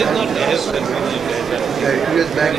2 years back.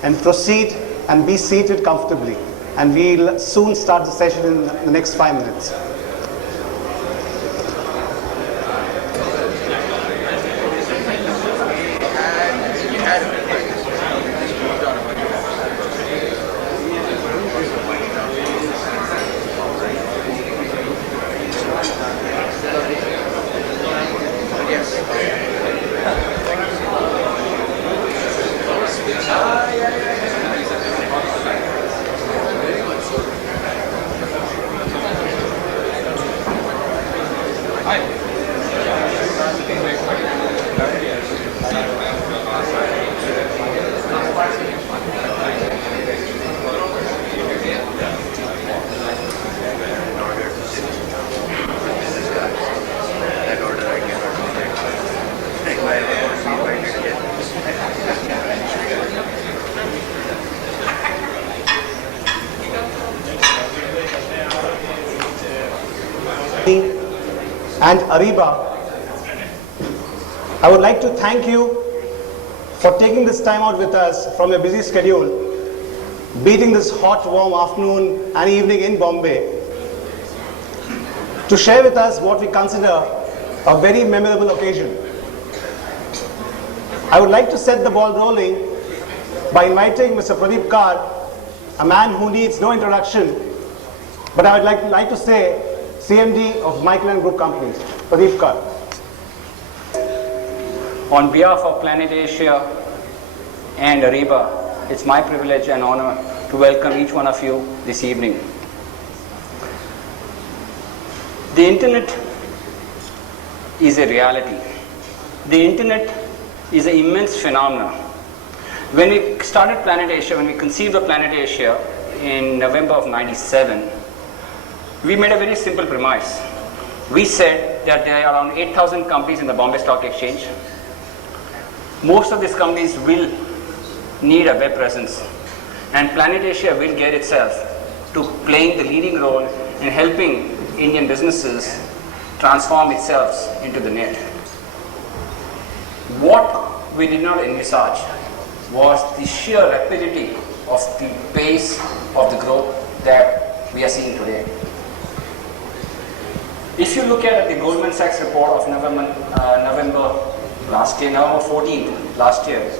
And proceed and be seated comfortably. And we'll soon start the session in the next 5 minutes. And Ariba, I would like to thank you for taking this time out with us from your busy schedule, beating this hot, warm afternoon and evening in Bombay, to share with us what we consider a very memorable occasion. I would like to set the ball rolling by inviting Mr. Pradeep Kar, a man who needs no introduction, but I would like to say CMD of Microland Group Companies. Pradeep Kar. On behalf of Planetasia and Ariba, it's my privilege and honor to welcome each one of you this evening. The internet is a reality. The internet is an immense phenomenon. When we started Planetasia, when we conceived of Planetasia in November of '97, we made a very simple premise. We said that there are around 8,000 companies in the Bombay Stock Exchange. Most of these companies will need a web presence, and Planetasia will get itself to playing the leading role in helping Indian businesses transform itself into the net. What we did not envisage was the sheer rapidity of the pace of the growth that we are seeing today. If you look at the Goldman Sachs report of November last year, November 14th last year,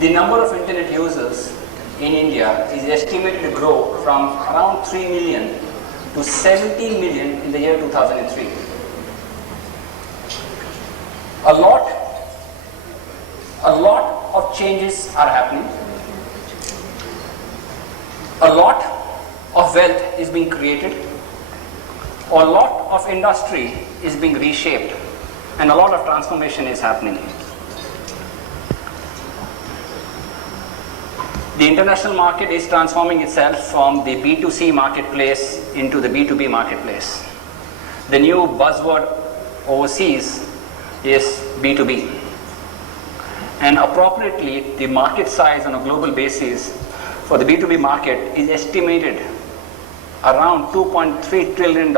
the number of internet users in India is estimated to grow from around 3 million to 17 million in the year 2003. A lot of changes are happening. A lot of wealth is being created. A lot of industry is being reshaped, and a lot of transformation is happening. The international market is transforming itself from the B2C marketplace into the B2B marketplace. The new buzzword overseas is B2B. And appropriately, the market size on a global basis for the B2B market is estimated around $2.3 trillion,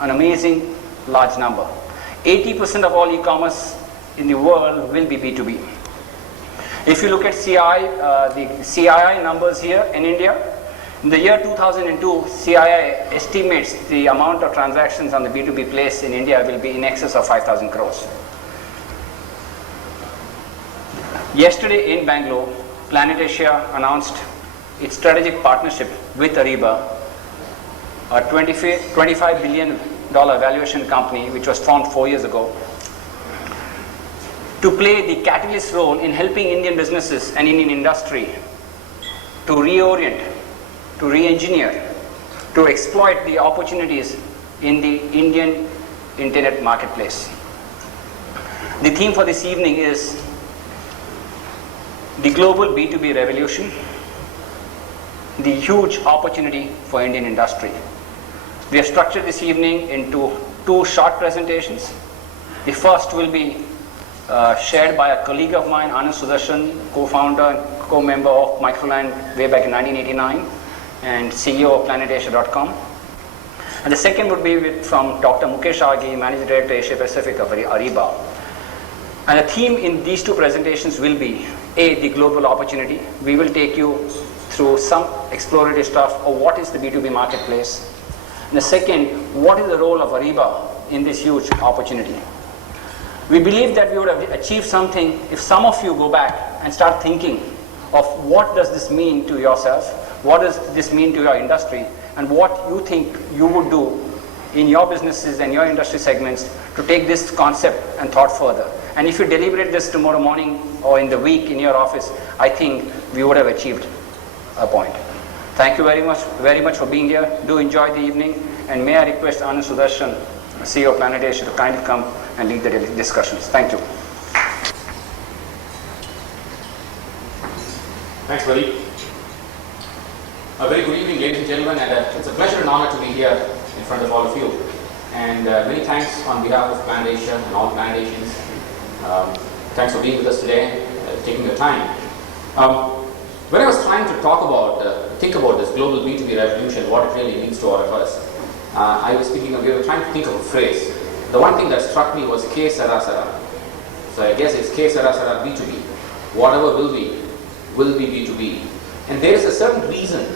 an amazing large number. 80% of all e-commerce in the world will be B2B. If you look at the CII numbers here in India, in the year 2002, CII estimates the amount of transactions on the B2B place in India will be in excess of 5,000 crores. Yesterday in Bangalore, Planetasia announced its strategic partnership with Ariba, a $25 billion valuation company which was formed 4 years ago, to play the catalyst role in helping Indian businesses and Indian industry to reorient, to re-engineer, to exploit the opportunities in the Indian internet marketplace. The theme for this evening is the global B2B revolution, the huge opportunity for Indian industry. We have structured this evening into 2 short presentations. The first will be shared by a colleague of mine, Anand Sudarshan, co-founder and co-member of Microland way back in 1989 and CEO of Planetasia.com. And the second would be from Dr. Mukesh Agi, Managing Director Asia Pacific of Ariba. And the theme in these 2 presentations will be A, the global opportunity. We will take you through some exploratory stuff of what is the B2B marketplace. And the second, what is the role of Ariba in this huge opportunity. We believe that we would have achieved something if some of you go back and start thinking of what does this mean to yourself, what does this mean to your industry, and what you think you would do in your businesses and your industry segments to take this concept and thought further. And if you deliberate this tomorrow morning or in the week in your office, I think we would have achieved a point. Thank you very much for being here. Do enjoy the evening, and may I request Anand Sudarshan, CEO of Planetasia, to kindly come and lead the discussions. Thank you. Thanks, Pradeep. A very good evening, ladies and gentlemen, and it's a pleasure and honor to be here in front of all of you. And many thanks on behalf of Planetasia and all Planetasians. Thanks for being with us today, taking your time. When I was trying to talk about, think about this global B2B revolution, what it really means to all of us, I was thinking of, we were trying to think of a phrase. The one thing that struck me was K Sara Sara. So I guess it's K Sara Sara B2B. Whatever will be B2B. And there is a certain reason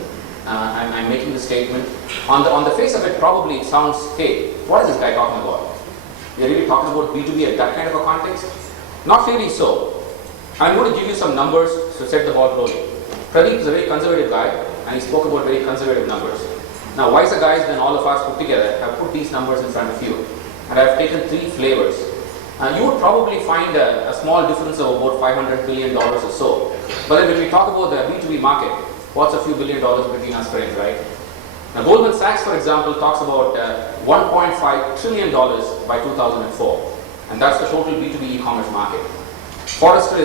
I'm making this statement. On the face of it, probably it sounds, hey, what is this guy talking about? We're really talking about B2B at that kind of a context? Not really so. I'm going to give you some numbers to set the ball rolling. Pradeep is a very conservative guy, and he spoke about very conservative numbers. Now, wiser guys than all of us put together have put these numbers in front of you, and I've taken 3 flavors. You would probably find a small difference of about $500 billion or so. But then when we talk about the B2B market, what's a few $billion between us friends, right? Now, Goldman Sachs, for example, talks about $1.5 trillion by 2004, and that's the total B2B e-commerce market. Forrester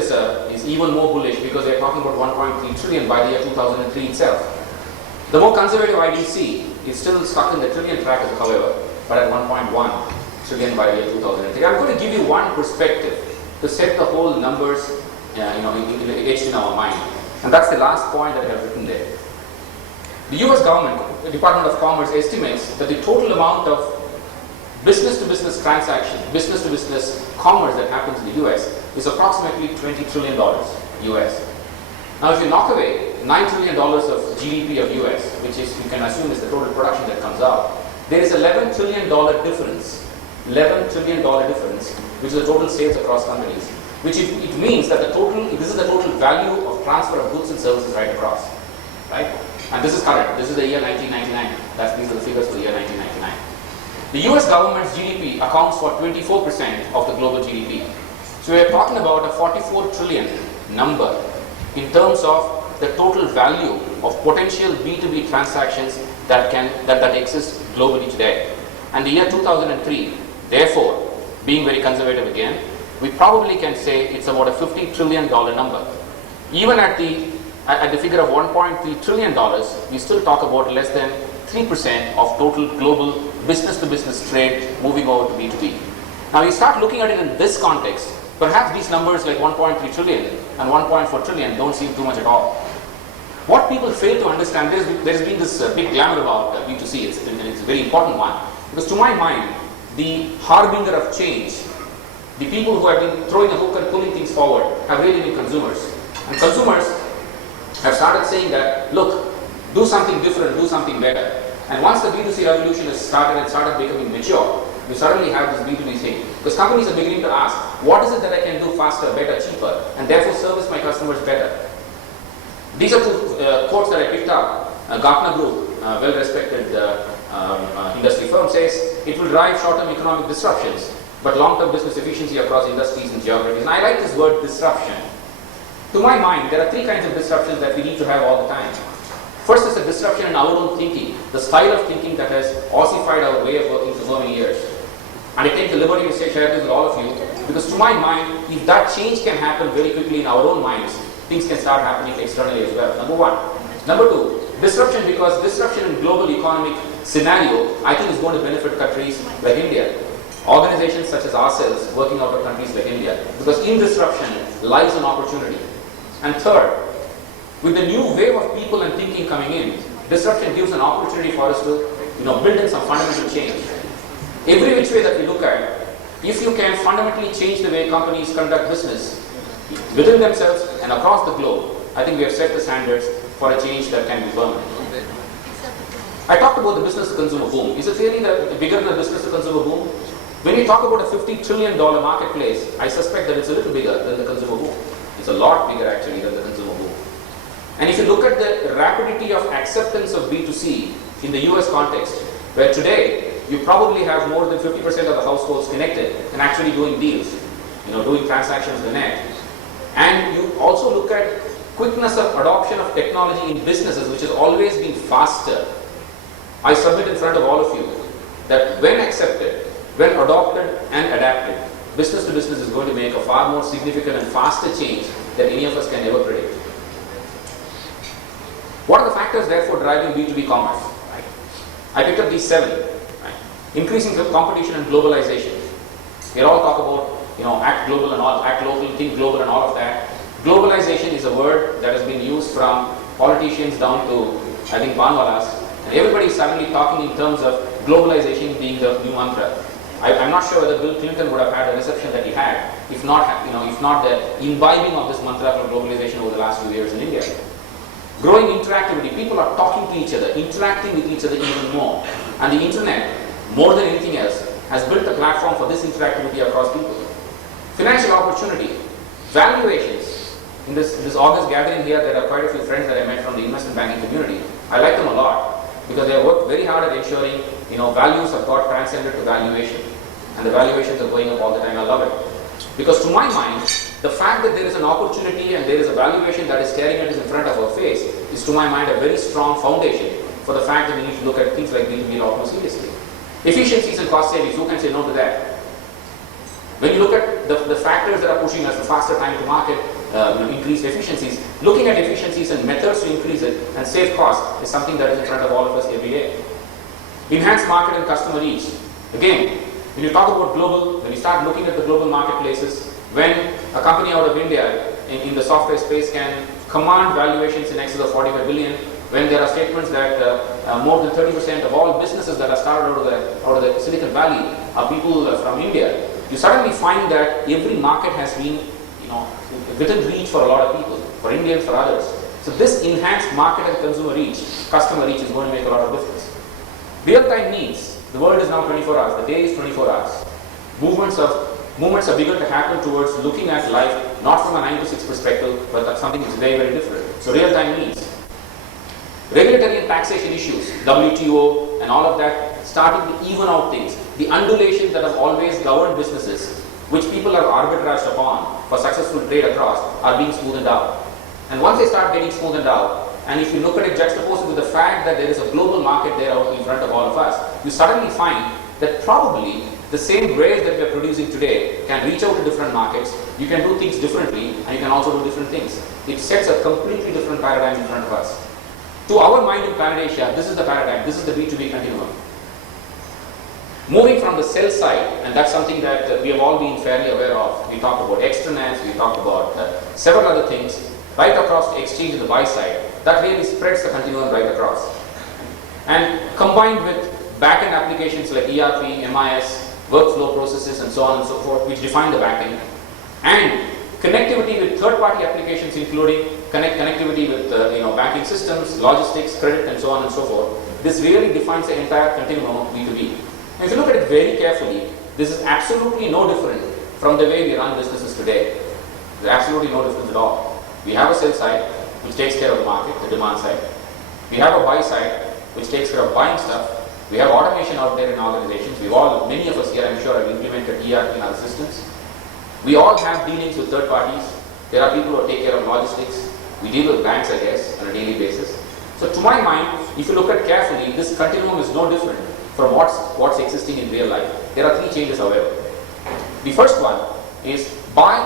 is even more bullish because they're talking about 1.3 trillion by the year 2003 itself. The more conservative IDC is still stuck in the trillion bracket, however, but at 1.1 trillion by the year 2003. I'm going to give you one perspective to set the whole numbers etched in our mind. And that's the last point that I have written there. The US government, the Department of Commerce, estimates that the total amount of business-to-business transactions, business-to-business commerce that happens in the US is approximately $20 trillion US. Now if you knock away $9 trillion of GDP of US, which is, you can assume is the total production that comes out, there is $11 trillion difference, $11 trillion difference, which is the total sales across companies, which it means that this is the total value of transfer of goods and services right across, right? And this is current, this is the year 1999, these are the figures for the year 1999. The US government's GDP accounts for 24% of the global GDP. So we are talking about a 44 trillion number in terms of the total value of potential B2B transactions that exist globally today. And the year 2003, therefore, being very conservative again, we probably can say it's about a $50 trillion number. Even at the figure of $1.3 trillion, we still talk about less than 3% of total global business-to-business trade moving over to B2B. Now you start looking at it in this context, perhaps these numbers like 1.3 trillion and 1.4 trillion don't seem too much at all. What people fail to understand, there's been this big glamour about B2C, it's a very important one, because to my mind, the harbinger of change, the people who have been throwing a hook and pulling things forward have really been consumers. And consumers have started saying that, look, do something different, do something better. And once the B2C revolution has started and started becoming mature, we suddenly have this B2B thing. Because companies are beginning to ask, what is it that I can do faster, better, cheaper, and therefore service my customers better? These are two quotes that I picked up. Gartner Group, well-respected industry firm, says, it will drive short-term economic disruptions, but long-term business efficiency across industries and geographies. And I like this word disruption. To my mind, there are three kinds of disruptions that we need to have all the time. First is a disruption in our own thinking, the style of thinking that has ossified our way of working for so many years. And I take the liberty to share this with all of you, because to my mind, if that change can happen very quickly in our own minds, things can start happening externally as well. Number one. Number two, disruption, because disruption in global economic scenario, I think is going to benefit countries like India. Organizations such as ourselves working out of countries like India, because in disruption lies an opportunity. And third, with the new wave of people and thinking coming in, disruption gives an opportunity for us to build in some fundamental change. Every which way that we look at, if you can fundamentally change the way companies conduct business within themselves and across the globe, I think we have set the standards for a change that can be permanent. I talked about the business-to-consumer boom. Is it really bigger than the business-to-consumer boom? When we talk about a $50 trillion marketplace, I suspect that it's a little bigger than the consumer boom. It's a lot bigger actually than the consumer boom. And if you look at the rapidity of acceptance of B2C in the US context, where today you probably have more than 50% of the households connected and actually doing deals, doing transactions in the net. And you also look at quickness of adoption of technology in businesses, which has always been faster. I submit in front of all of you that when accepted, when adopted and adapted, business to business is going to make a far more significant and faster change than any of us can ever predict. What are the factors therefore driving B2B commerce? I picked up these 7. Increasing competition and globalization. We all talk about, act global and all, act local, think global and all of that. Globalization is a word that has been used from politicians down to, I think, banwalas. And everybody is suddenly talking in terms of globalization being the new mantra. I'm not sure whether Bill Clinton would have had a reception that he had, if not the imbibing of this mantra for globalization over the last few years in India. Growing interactivity, people are talking to each other, interacting with each other even more. And the internet, more than anything else, has built a platform for this interactivity across people. Financial opportunity, valuations. In this August gathering here, there are quite a few friends that I met from the investment banking community. I like them a lot because they have worked very hard at ensuring, values have got transcended to valuation. And the valuations are going up all the time. I love it. Because to my mind, the fact that there is an opportunity and there is a valuation that is staring at us in front of our face is, to my mind, a very strong foundation for the fact that we need to look at things like B2B a lot more seriously. Efficiencies and cost savings, who can say no to that? When you look at the factors that are pushing us, the faster time to market, increased efficiencies, looking at efficiencies and methods to increase it and save costs is something that is in front of all of us every day. Enhanced market and customer reach. Again, when you talk about global, when you start looking at the global marketplaces, When a company out of India in the software space can command valuations in excess of 45 billion, when there are statements that more than 30% of all businesses that are started out of the Silicon Valley are people from India, you suddenly find that every market has been, within reach for a lot of people, for Indians, for others. So this enhanced market and consumer reach, customer reach, is going to make a lot of difference. Real-time needs. The world is now 24 hours. The day is 24 hours. Movements are begun to happen towards looking at life not from a 9 to 6 perspective, but that's something which is very, very different. So real-time needs. Regulatory and taxation issues, WTO and all of that, starting to even out things. The undulations that have always governed businesses, which people have arbitraged upon for successful trade across, are being smoothened out. And once they start getting smoothened out, and if you look at it juxtaposed with the fact that there is a global market there out in front of all of us, you suddenly find that probably the same grades that we are producing today can reach out to different markets. You can do things differently, and you can also do different things. It sets a completely different paradigm in front of us. To our mind in Planetasia, this is the paradigm, this is the B2B continuum. Moving from the sell side, and that's something that we have all been fairly aware of. We talked about extranets, we talked about several other things, right across to exchange in the buy side. That really spreads the continuum right across. And combined with back-end applications like ERP, MIS, workflow processes, and so on and so forth, which define the back-end, and connectivity with third-party applications, including connectivity with banking systems, logistics, credit, and so on and so forth. This really defines the entire continuum of B2B. And if you look at it very carefully, this is absolutely no different from the way we run businesses today. There's absolutely no difference at all. We have a sell side, which takes care of the market, the demand side. We have a buy side, which takes care of buying stuff. We have automation out there in organizations. Many of us here, I'm sure, have implemented ERP in other systems. We all have dealings with third parties. There are people who take care of logistics. We deal with banks, I guess, on a daily basis. So to my mind, if you look at carefully, this continuum is no different from what's existing in real life. There are three changes, however. The first one is, by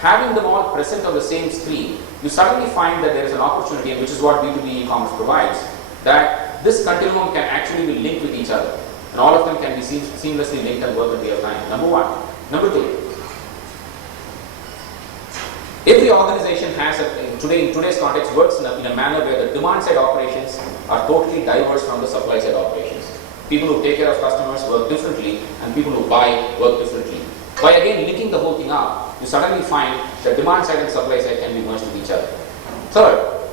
having them all present on the same screen, you suddenly find that there is an opportunity, and which is what B2B e-commerce provides, that this continuum can actually be linked with each other. And all of them can be seamlessly linked and work in real time. Number one. Number two, every organization has, in today's context, works in a manner where the demand side operations are totally diverse from the supply side operations. People who take care of customers work differently, and people who buy work differently. By again linking the whole thing up, you suddenly find that demand side and supply side can be merged with each other. Third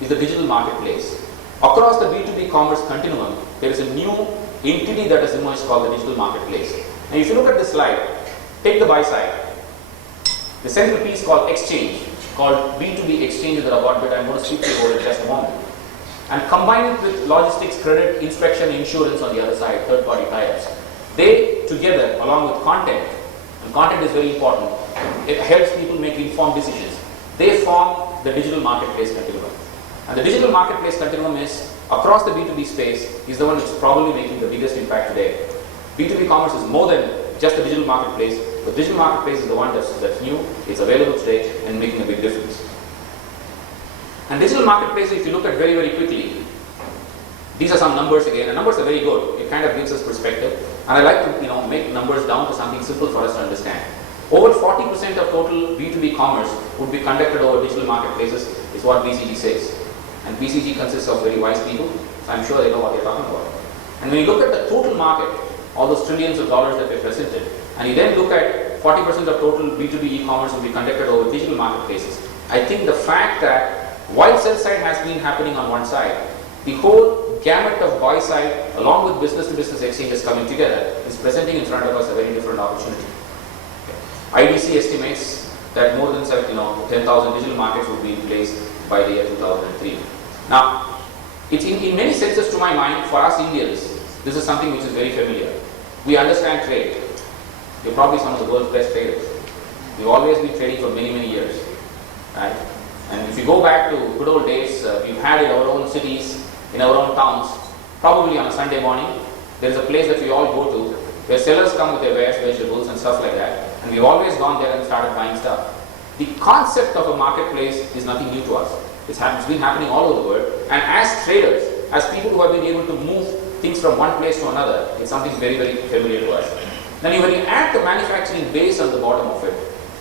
is the digital marketplace. Across the B2B commerce continuum, there is a new entity that has emerged called the digital marketplace. Now if you look at this slide, take the buy side. The central piece called exchange, called B2B exchange is the about bit I'm going to speak to you about in just a moment. And combine it with logistics, credit, inspection, insurance on the other side, third-party tie-ups. They together, along with content, and content is very important, it helps people make informed decisions. They form the digital marketplace continuum. And the digital marketplace continuum is, across the B2B space, is the one which is probably making the biggest impact today. B2B commerce is more than just the digital marketplace. The digital marketplace is the one that's new, it's available today, and making a big difference. And digital marketplace, if you look at very, very quickly, these are some numbers again. The numbers are very good. It kind of gives us perspective. And I like to make numbers down to something simple for us to understand. Over 40% of total B2B commerce would be conducted over digital marketplaces, is what BCG says. And BCG consists of very wise people, so I'm sure they know what they're talking about. And when you look at the total market, all those trillions of dollars that they presented, and you then look at 40% of total B2B e-commerce will be conducted over digital marketplaces, I think the fact that while sell side has been happening on one side, the whole gamut of buy side, along with business-to-business exchanges coming together, is presenting in front of us a very different opportunity. IDC estimates that more than 10,000 digital markets would be in place by the year 2003. Now, it's in many senses, to my mind, for us Indians, this is something which is very familiar. We understand trade. We're probably some of the world's best traders. We've always been trading for many, many years. Right? And if you go back to good old days, we've had in our own cities, in our own towns, probably on a Sunday morning, there is a place that we all go to, where sellers come with their wares, vegetables and stuff like that, and we've always gone there and started buying stuff. The concept of a marketplace is nothing new to us. It's been happening all over the world, and as traders, as people who have been able to move things from one place to another, it's something very, very familiar to us. Then when you add the manufacturing base on the bottom of it,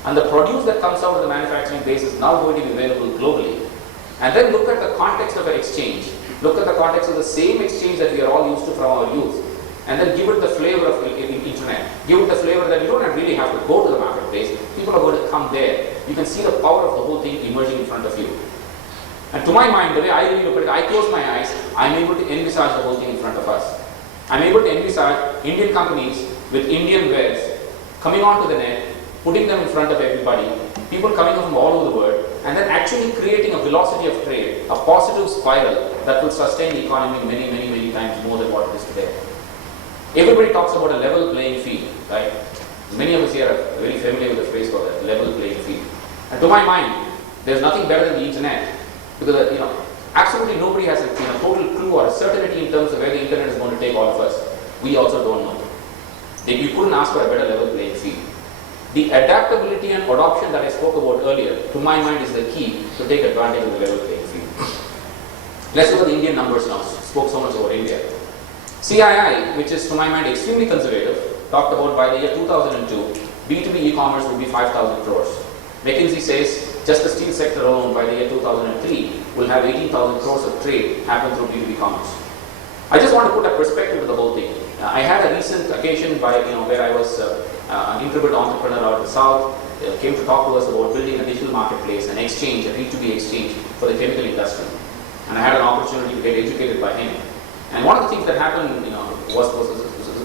and the produce that comes out of the manufacturing base is now going to be available globally. And then look at the context of an exchange. Look at the context of the same exchange that we are all used to from our youth. And then give it the flavor of internet. Give it the flavor that you don't really have to go to the marketplace. People are going to come there. You can see the power of the whole thing emerging in front of you. And to my mind, the way I really look at it, I close my eyes, I'm able to envisage the whole thing in front of us. I'm able to envisage Indian companies with Indian wares coming onto the net, putting them in front of everybody, people coming from all over the world, and then actually creating a velocity of trade, a positive spiral that will sustain the economy many times more than what it is today. Everybody talks about a level playing field, right? Many of us here are very familiar with the phrase called that, level playing field. And to my mind, there's nothing better than the internet, because absolutely nobody has a total clue or a certainty in terms of where the internet is going to take all of us. We also don't know. You couldn't ask for a better level playing field. The adaptability and adoption that I spoke about earlier, to my mind, is the key to take advantage of the level playing field. Let's look at the Indian numbers now. Spoke so much about India. CII, which is to my mind extremely conservative, talked about by the year 2002, B2B e-commerce would be 5,000 crores. McKinsey says just the steel sector alone by the year 2003 will have 18,000 crores of trade happen through B2B commerce. I just want to put a perspective to the whole thing. I had a recent occasion where I was an intrepid entrepreneur out in the south, came to talk to us about building a digital marketplace, an exchange, a B2B exchange for the chemical industry. And I had an opportunity to get educated by him. And one of the things that happened, was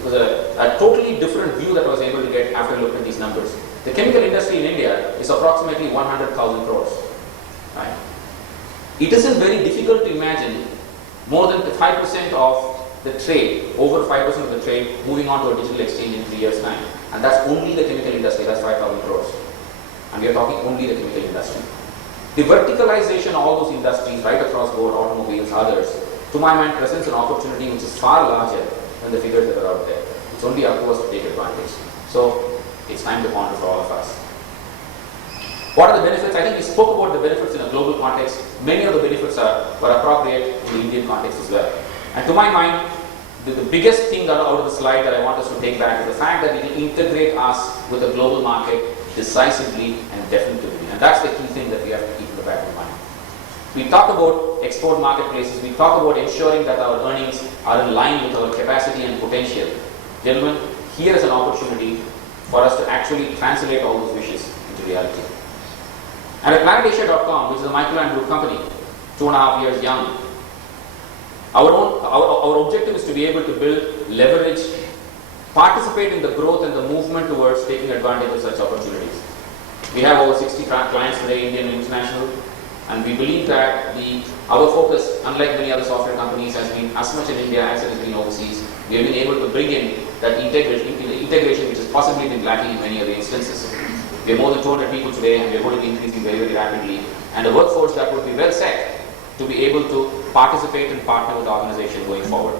a totally different view that I was able to get after looking at these numbers. The chemical industry in India is approximately 100,000 crores. Right? It isn't very difficult to imagine more than 5% of the trade, over 5% of the trade, moving on to a digital exchange in 3 years' time. And that's only the chemical industry, that's 5,000 crores. And we are talking only the chemical industry. The verticalization of all those industries, right across board, automobiles, others, to my mind, presents an opportunity which is far larger than the figures that are out there. It's only up to us to take advantage. So, it's time to ponder for all of us. What are the benefits? I think we spoke about the benefits in a global context. Many of the benefits were appropriate in the Indian context as well. And to my mind, the biggest thing out of the slide that I want us to take back is the fact that it will integrate us with the global market decisively and definitively. And that's the key thing that we have to keep in the back of mind. We talk about export marketplaces. We talk about ensuring that our earnings are in line with our capacity and potential. Gentlemen, here is an opportunity for us to actually translate all those wishes into reality. And at Planetasia.com, which is a Microland group company, 2.5 years young, our objective is to be able to build, leverage, participate in the growth and the movement towards taking advantage of such opportunities. We have over 60 clients today, Indian and international, and we believe that our focus, unlike many other software companies, has been as much in India as it has been overseas. We have been able to bring in that integration which has possibly been lacking in many other instances. We have more than 200 people today, and we are going to be increasing very rapidly, and a workforce that would be well set to be able to participate and partner with the organization going forward.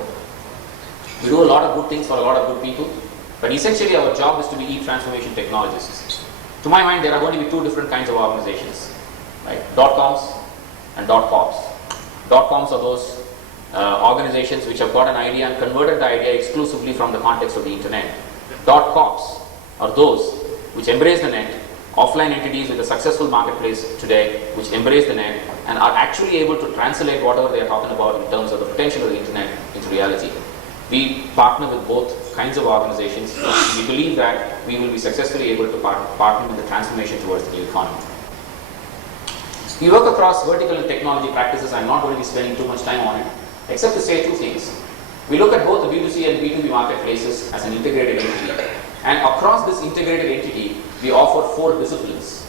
We do a lot of good things for a lot of good people, but essentially our job is to be e-transformation technologists. To my mind, there are going to be two different kinds of organizations, right? .coms and .pops. .coms are those organizations which have got an idea and converted the idea exclusively from the context of the internet. .pops are those which embrace the net, offline entities with a successful marketplace today, which embrace the net and are actually able to translate whatever they are talking about in terms of the potential of the internet into reality. We partner with both kinds of organizations. We believe that we will be successfully able to partner with the transformation towards the new economy. We work across vertical and technology practices. I'm not going to be spending too much time on it, except to say two things. We look at both the B2C and B2B marketplaces as an integrated entity. And across this integrated entity, we offer 4 disciplines,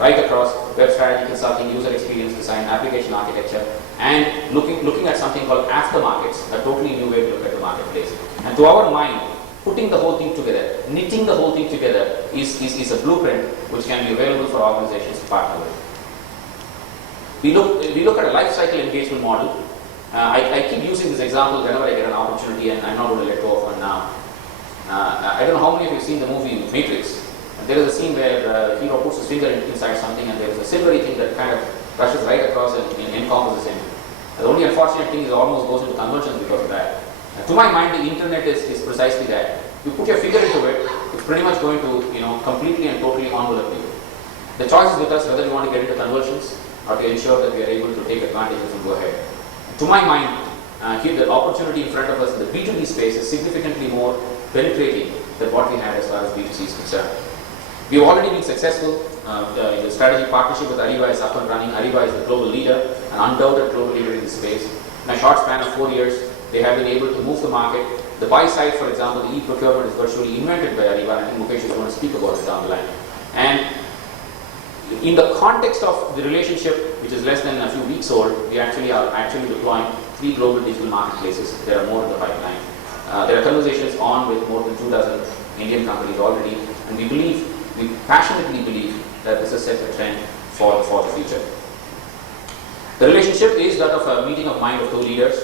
right across web strategy consulting, user experience design, application architecture, and looking at something called aftermarkets, a totally new way to look at the marketplace. And to our mind, putting the whole thing together, knitting the whole thing together is a blueprint which can be available for organizations to partner with. We look at a life cycle engagement model. I keep using this example whenever I get an opportunity, and I'm not going to let go of one now. I don't know how many of you have seen the movie Matrix. There is a scene where the hero puts his finger inside something, and there is a silvery thing that kind of rushes right across and encompasses him. The only unfortunate thing is it almost goes into convergence because of that. To my mind, the internet is precisely that. You put your finger into it, it's pretty much going to, completely and totally envelop you. The choice is with us whether we want to get into conversions or to ensure that we are able to take advantages and go ahead. To my mind, here the opportunity in front of us in the B2B space is significantly more penetrating than what we had as far as B2C is concerned. We have already been successful. The strategic partnership with Ariba is up and running. Ariba is the global leader, an undoubted global leader in this space. In a short span of 4 years, they have been able to move the market. The buy side, for example, the e-procurement is virtually invented by Ariba, and I think Mukesh is going to speak about it down the line. And in the context of the relationship, which is less than a few weeks old, we are actually deploying 3 global digital marketplaces. There are more in the pipeline. There are conversations on with more than 2,000 Indian companies already, and we passionately believe that this has set the trend for the future. The relationship is that of a meeting of mind of 2 leaders.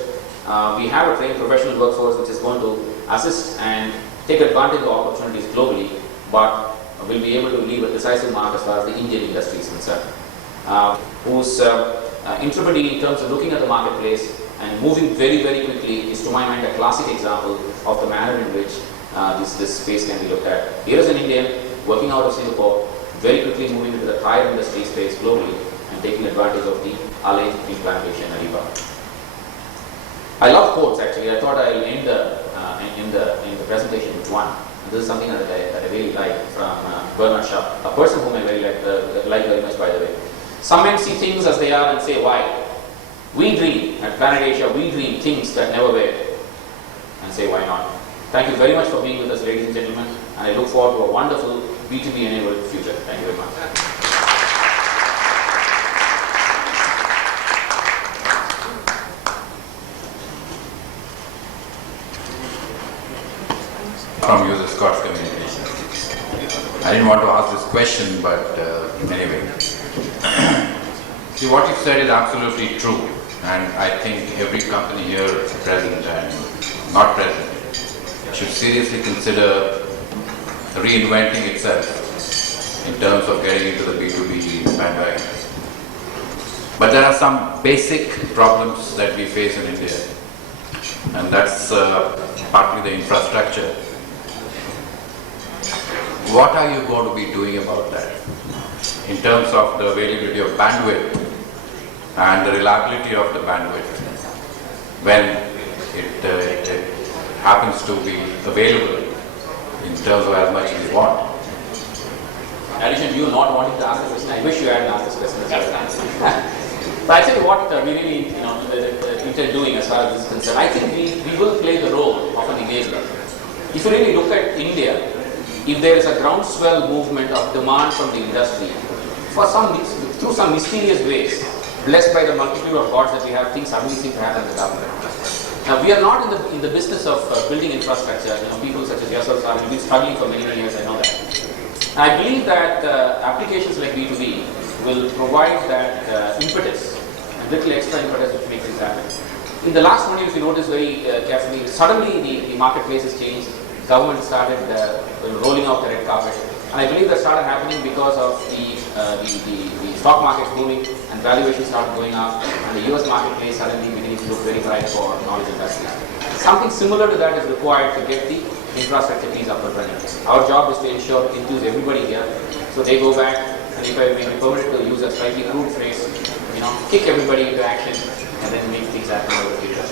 We have a trained professional workforce which is going to assist and take advantage of opportunities globally, but will be able to leave a decisive mark as far as the Indian industry is concerned, whose intrepidity in terms of looking at the marketplace and moving very, very quickly is, to my mind, a classic example of the manner in which this space can be looked at. Here is an Indian working out of Singapore, very quickly moving into the tire industry space globally and taking advantage of the alliance between Planetasia and Ariba. I love quotes actually. I thought I'll end the presentation with one. And this is something that I really like from Bernard Shaw, a person whom I very like very much, by the way. Some men see things as they are and say why. We dream at Planetasia, we dream things that never were, and say why not. Thank you very much for being with us, ladies and gentlemen, and I look forward to a wonderful B2B enabled future. Thank you very much. From User Scott's communication. I didn't want to ask this question, but anyway. See, what you said is absolutely true, and I think every company here present and not present should seriously consider reinventing itself in terms of getting into the B2B bandwagon. But there are some basic problems that we face in India, and that's partly the infrastructure. What are you going to be doing about that in terms of the availability of bandwidth and the reliability of the bandwidth when it happens to be available in terms of as much as you want? In addition to you not wanting to ask the question, I wish you hadn't asked this question. But I think what we really intend doing as far as this is concerned, I think we will play the role of an enabler. If you really look at India, if there is a groundswell movement of demand from the industry, through some mysterious ways, blessed by the multitude of gods that we have, things suddenly seem to happen in the government. Now, we are not in the business of building infrastructure. People such as yourselves have been struggling for many years, I know that. And I believe that applications like B2B will provide that impetus, a little extra impetus which makes things happen. In the last 1 year, if you notice very carefully, suddenly the marketplace has changed. Government started rolling out the red carpet, and I believe that started happening because of the stock markets booming and valuations started going up, and the US marketplace suddenly beginning to look very bright for knowledge industries. Something similar to that is required to get the infrastructure piece up and running. Our job is to ensure to enthuse everybody here, so they go back, and if I may be permitted to use a slightly crude phrase, kick everybody into action and then make things happen over the future.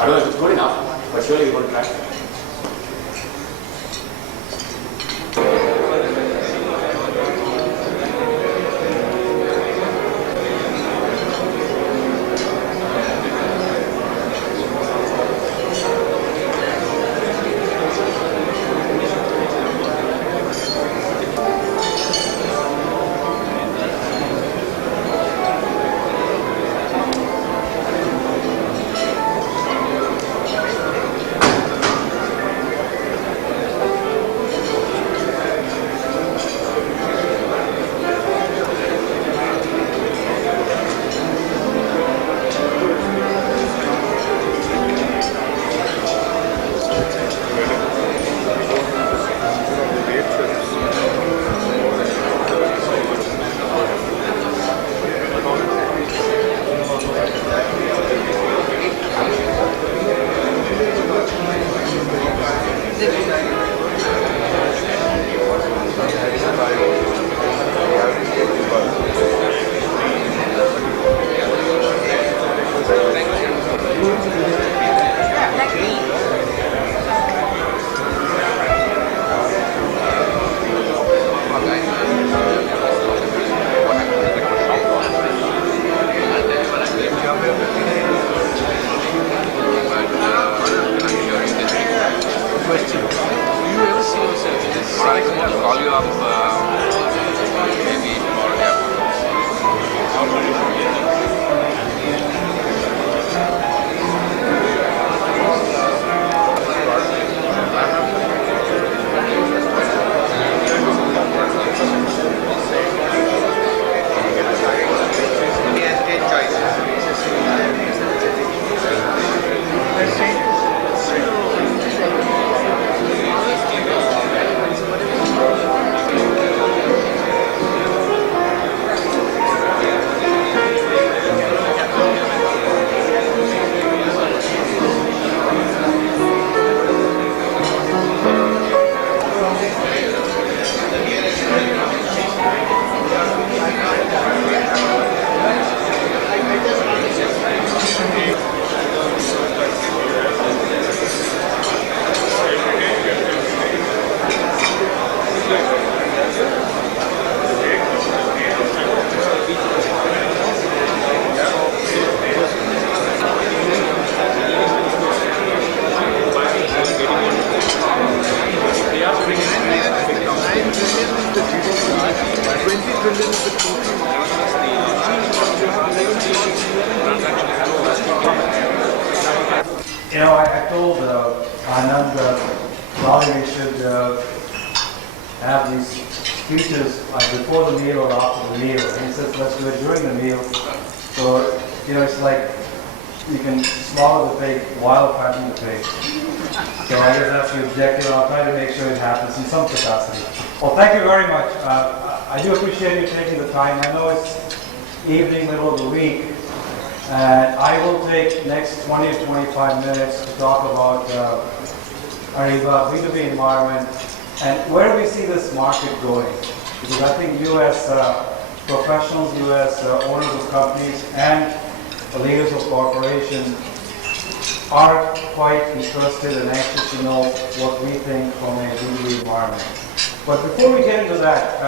I don't know if it's good enough, but surely we're going to try. I told Anand probably we should have these speeches before the meal or after the meal. And he says, let's do it during the meal. So, it's like you can swallow the pig while fattening the pig. So I guess that's the objective. I'll try to make sure it happens in some capacity. Well, thank you very much. I do appreciate you taking the time. I know it's evening, middle of the week. And I will take next 20 to 25 minutes to talk about Ariba, B2B environment, and where we see this market going. Because I think U.S. Professionals, U.S. Owners of companies, and the leaders of corporations are quite interested and anxious to know what we think from a B2B environment. But before we get into that,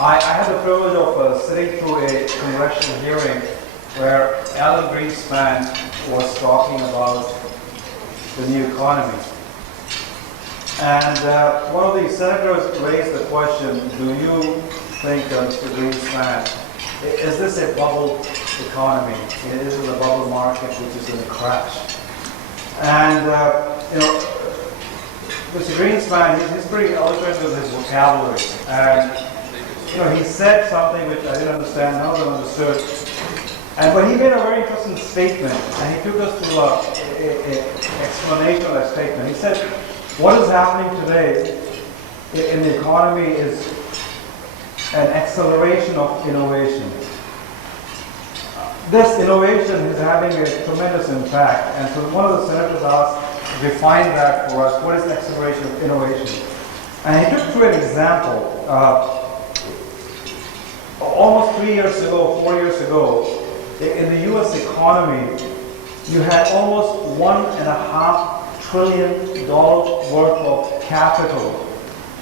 I had the privilege of sitting through a congressional hearing where Alan Greenspan was talking about the new economy. And one of the senators raised the question, do you think, Mr. Greenspan, is this a bubble economy? Is it a bubble market which is in a crash? And, Mr. Greenspan, he's pretty eloquent with his vocabulary. And, he said something which I didn't understand, none of them understood. But he made a very interesting statement, and he took us to an explanation of that statement. He said, what is happening today in the economy is an acceleration of innovation. This innovation is having a tremendous impact, and so one of the senators asked, define that for us, what is acceleration of innovation? And he took through an example. Almost 3 years ago, 4 years ago, in the U.S. economy, you had almost $1.5 trillion worth of capital,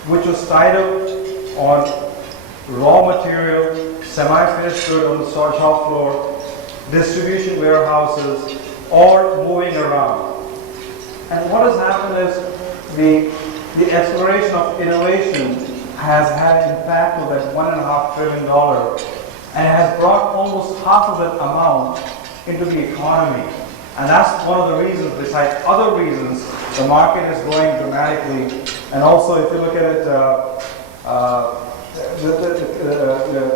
which was tied up on raw material, semi-finished good on the shop floor, distribution warehouses, or moving around. And what has happened is the acceleration of innovation has had an impact of that $1.5 trillion and has brought almost half of that amount into the economy. And that's one of the reasons, besides other reasons, the market is growing dramatically. And also, if you look at it,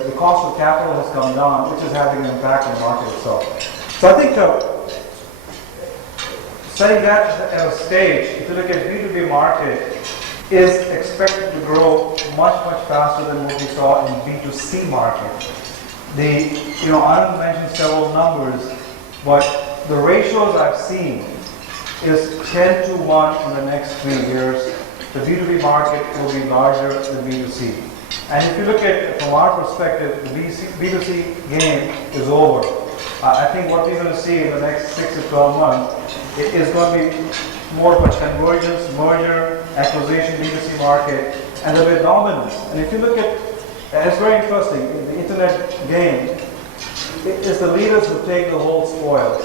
the cost of capital has come down, which is having an impact on the market itself. So I think setting that as a stage, if you look at B2B market, is expected to grow much, much faster than what we saw in B2C market. Anand mentioned several numbers, but the ratios I've seen is 10 to 1 in the next 3 years. The B2B market will be larger than B2C. And if you look at it from our perspective, the B2C game is over. I think what we're going to see in the next 6 to 12 months is going to be more of a convergence, merger, acquisition, B2C market, and there'll be a dominance. And if you look at, it's very interesting, in the internet game, it is the leaders who take the whole spoils.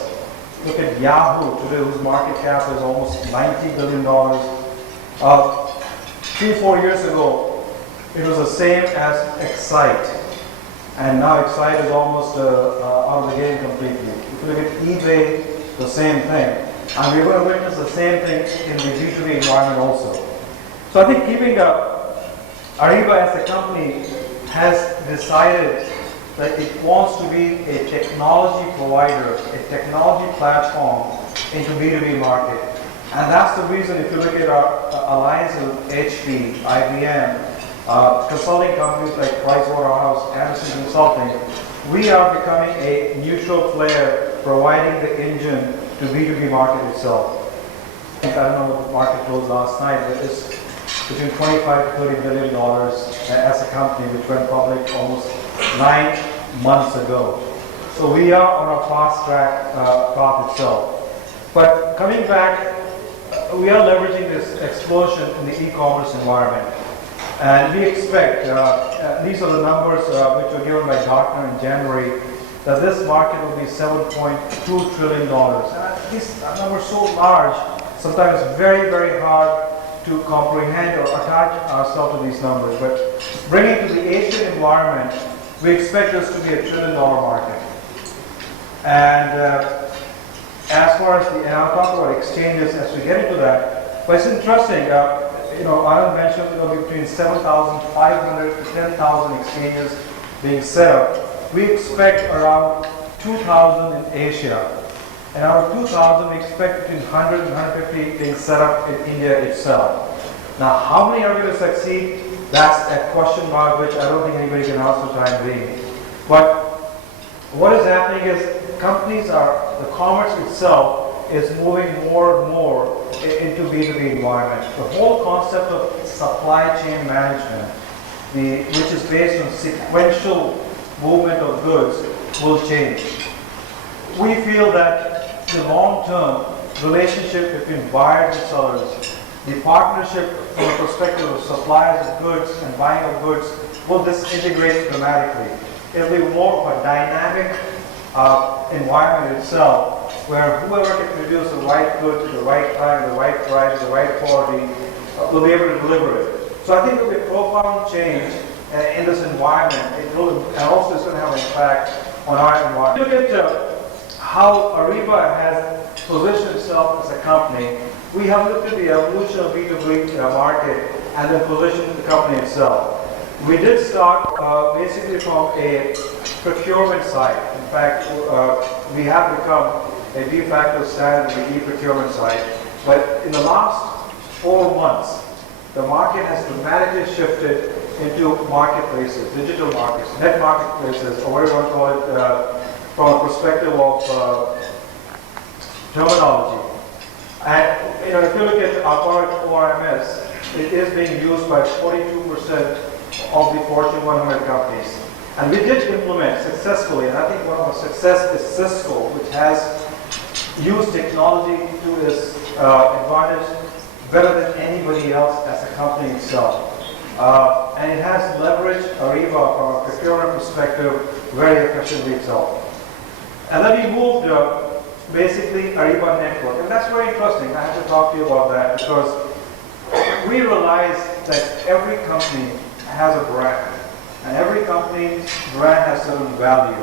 Look at Yahoo today, whose market cap is almost $90 billion. 3-4 years ago, it was the same as Excite. And now Excite is almost out of the game completely. If you look at eBay, the same thing. And we're going to witness the same thing in the B2B environment also. So I think keeping Ariba as a company has decided that it wants to be a technology provider, a technology platform into B2B market. And that's the reason, if you look at our alliance with HP, IBM, consulting companies like Pricewaterhouse, Anderson Consulting, we are becoming a neutral player providing the engine to B2B market itself. I don't know what the market closed last night, but it's between $25 to $30 billion as a company which went public almost 9 months ago. So we are on a fast track path itself. But coming back, we are leveraging this explosion in the e-commerce environment. And we expect, these are the numbers which were given by Gartner in January, that this market will be $7.2 trillion. And these numbers are so large, sometimes very, very hard to comprehend or attach ourselves to these numbers. But bringing to the Asian environment, we expect this to be $1 trillion market. And as far as and I'll talk about exchanges as we get into that, but it's interesting, Anand mentioned there'll be between 7,500 to 10,000 exchanges being set up. We expect around 2,000 in Asia. And out of 2,000, we expect between 100 and 150 being set up in India itself. Now, how many are going to succeed? That's a question mark which I don't think anybody can answer for the time being. But what is happening is the commerce itself is moving more and more into B2B environment. The whole concept of supply chain management, which is based on sequential movement of goods, will change. We feel that the long-term relationship between buyers and sellers, the partnership from the perspective of suppliers of goods and buying of goods will disintegrate dramatically. It will be more of a dynamic environment itself, where whoever can produce the right good at the right time, the right price, the right quality, will be able to deliver it. So I think there will be a profound change in this environment. And also it's going to have an impact on our environment. Look at how Ariba has positioned itself as a company. We have looked at the evolution of B2B market and then positioned the company itself. We did start basically from a procurement side. In fact, we have become a de facto standard in the e-procurement side. But in the last 4 months, the market has dramatically shifted into marketplaces, digital markets, net marketplaces, or whatever you want to call it, from a perspective of terminology. And if you look at our product ORMS, it is being used by 42% of the Fortune 100 companies. And we did implement successfully, and I think one of our success is Cisco, which has used technology to its advantage better than anybody else as a company itself. And it has leveraged Ariba from a procurement perspective very efficiently itself. And then we moved basically Ariba Network. And that's very interesting. I have to talk to you about that because we realize that every company has a brand. And every company's brand has certain value.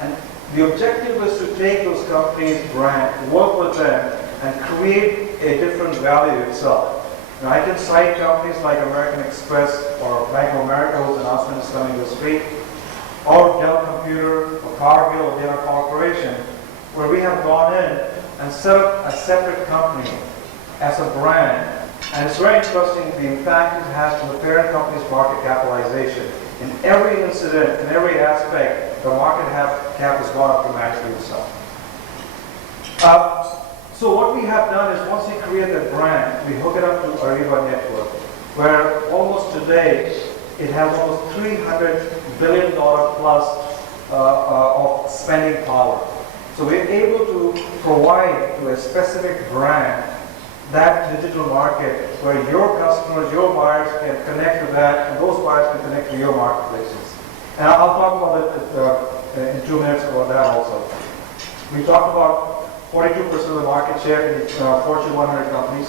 And the objective is to take those companies' brand, work with them, and create a different value itself. Now, I can cite companies like American Express or Bank of America, whose announcement is coming this week, or Dell Computer, or Cargill, or Dell Corporation, where we have gone in and set up a separate company as a brand. And it's very interesting the impact it has on the parent company's market capitalization. In every incident, in every aspect, the market cap has gone up dramatically itself. So what we have done is once we create that brand, we hook it up to Ariba Network, where almost today it has almost $300 billion plus of spending power. So we're able to provide to a specific brand that digital market where your customers, your buyers can connect to that, and those buyers can connect to your marketplaces. And I'll talk about it in 2 minutes about that also. We talked about 42% of the market share in Fortune 100 companies.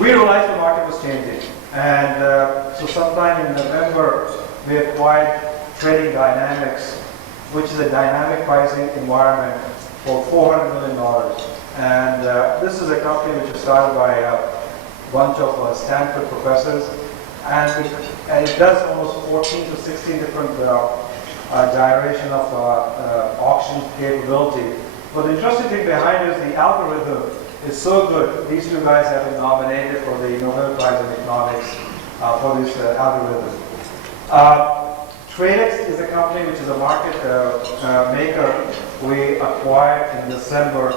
We realized the market was changing. And so sometime in November, we acquired Trading Dynamics, which is a dynamic pricing environment for $400 million. And this is a company which was started by a bunch of Stanford professors. And it does almost 14 to 16 different gyration of auction capability. But the interesting thing behind it is the algorithm is so good. These two guys have been nominated for the Nobel Prize in Economics for this algorithm. Tradex is a company which is a market maker we acquired in December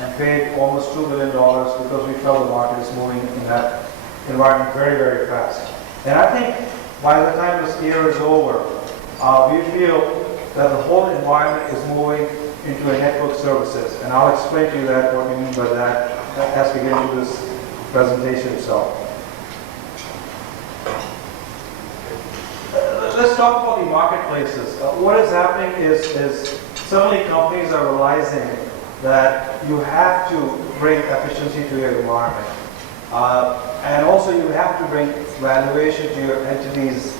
and paid almost $2 billion because we felt the market is moving in that environment very, very fast. And I think by the time this year is over, we feel that the whole environment is moving into a network services. And I'll explain to you that, what we mean by that as we get into this presentation itself. Let's talk about the marketplaces. What is happening is so many companies are realizing that you have to bring efficiency to your environment. And also you have to bring valuation to your entities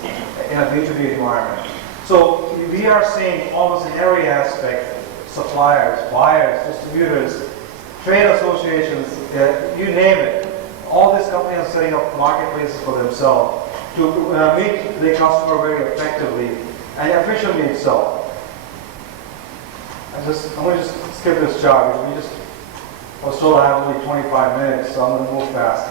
in a B2B environment. So we are seeing almost in every aspect, suppliers, buyers, distributors, trade associations, you name it. All these companies are setting up marketplaces for themselves to meet the customer very effectively and efficiently itself. I'm going to just skip this chart because I was told I have only 25 minutes, so I'm going to move fast.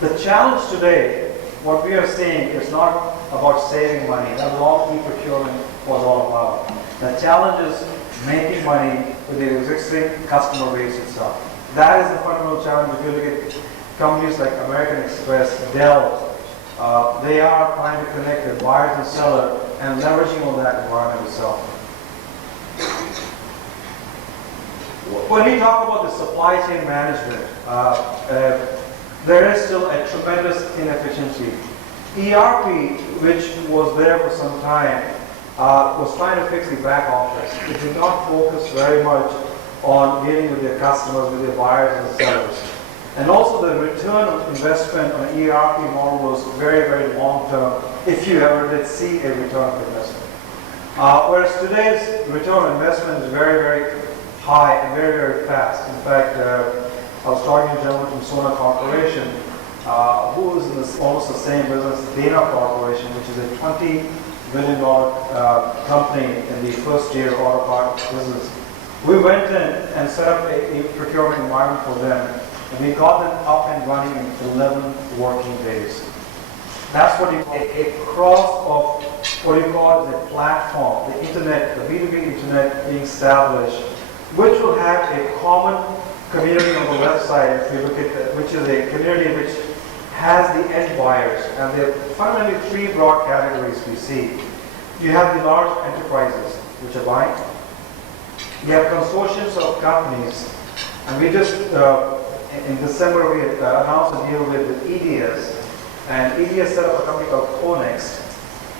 The challenge today, what we are seeing, is not about saving money. That's all e-procurement was all about. The challenge is making money with the existing customer base itself. That is the fundamental challenge. If you look at companies like American Express, Dell, they are trying to connect the buyers and seller and leveraging on that environment itself. When we talk about the supply chain management, there is still a tremendous inefficiency. ERP, which was there for some time, was trying to fix the back office. It did not focus very much on dealing with their customers, with their buyers and sellers. And also the return on investment on an ERP model was very, very long term, if you ever did see a return on investment. Whereas today's return on investment is very, very high and very, very fast. In fact, I was talking to a gentleman from Sona Corporation who is in almost the same business as Dana Corporation, which is a $20 billion company in the first year auto part business. We went in and set up a procurement environment for them, and we got them up and running in 11 working days. That's what you call a cross of what you call the platform, the internet, the B2B internet being established, which will have a common community on the website, if you look at which is a community which has the end buyers. And there are fundamentally three broad categories we see. You have the large enterprises, which are buying. You have consortiums of companies. And we just, in December, we announced a deal with EDS. And EDS set up a company called Conext.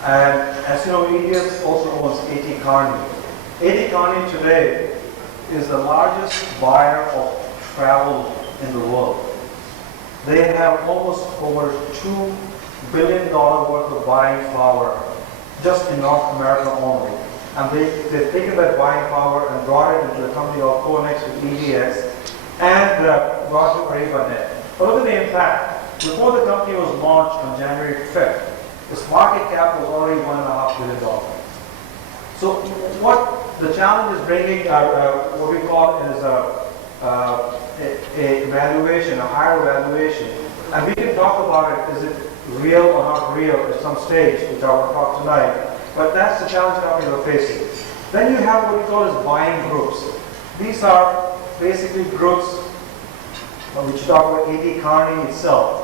And as you know, EDS also owns A.T. Kearney. A.T. Kearney today is the largest buyer of travel in the world. They have almost over $2 billion worth of buying power just in North America only. And they've taken that buying power and brought it into a company called Conext with EDX and brought to AribaNet. But look at the impact. Before the company was launched on January 5th, its market cap was already $1.5 billion. So what the challenge is bringing, what we call is a valuation, a higher valuation. And we can talk about it, is it real or not real at some stage, which I will talk tonight. But that's the challenge companies are facing. Then you have what we call as buying groups. These are basically groups which talk about A.T. Kearney itself.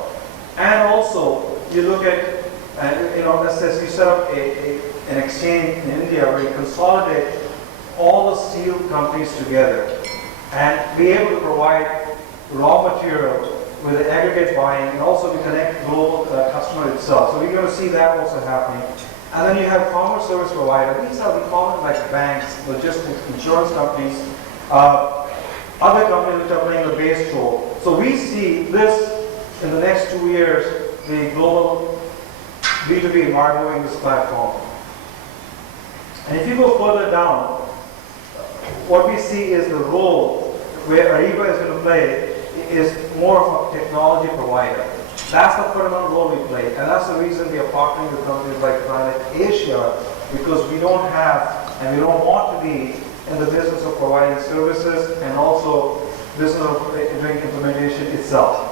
And also, you look at, let's say you set up an exchange in India where you consolidate all the steel companies together and be able to provide raw material with the aggregate buying and also to connect global customer itself. So we're going to see that also happening. And then you have commerce service provider. These are the common like banks, logistics, insurance companies, other companies which are playing the base role. So we see this in the next 2 years, the global B2B environment moving this platform. And if you go further down, what we see is the role where Ariba is going to play is more of a technology provider. That's the fundamental role we play, and that's the reason we are partnering with companies like Planetasia, because we don't have and we don't want to be in the business of providing services and also business of doing implementation itself.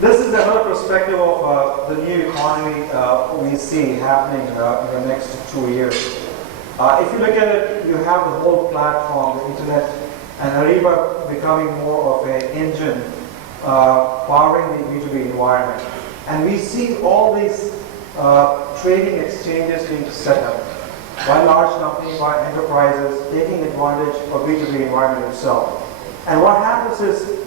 This is another perspective of the new economy we see happening in the next 2 years. If you look at it, you have the whole platform, the internet, and Ariba becoming more of an engine powering the B2B environment. And we see all these trading exchanges being set up by large companies, by enterprises, taking advantage of B2B environment itself. And what happens is,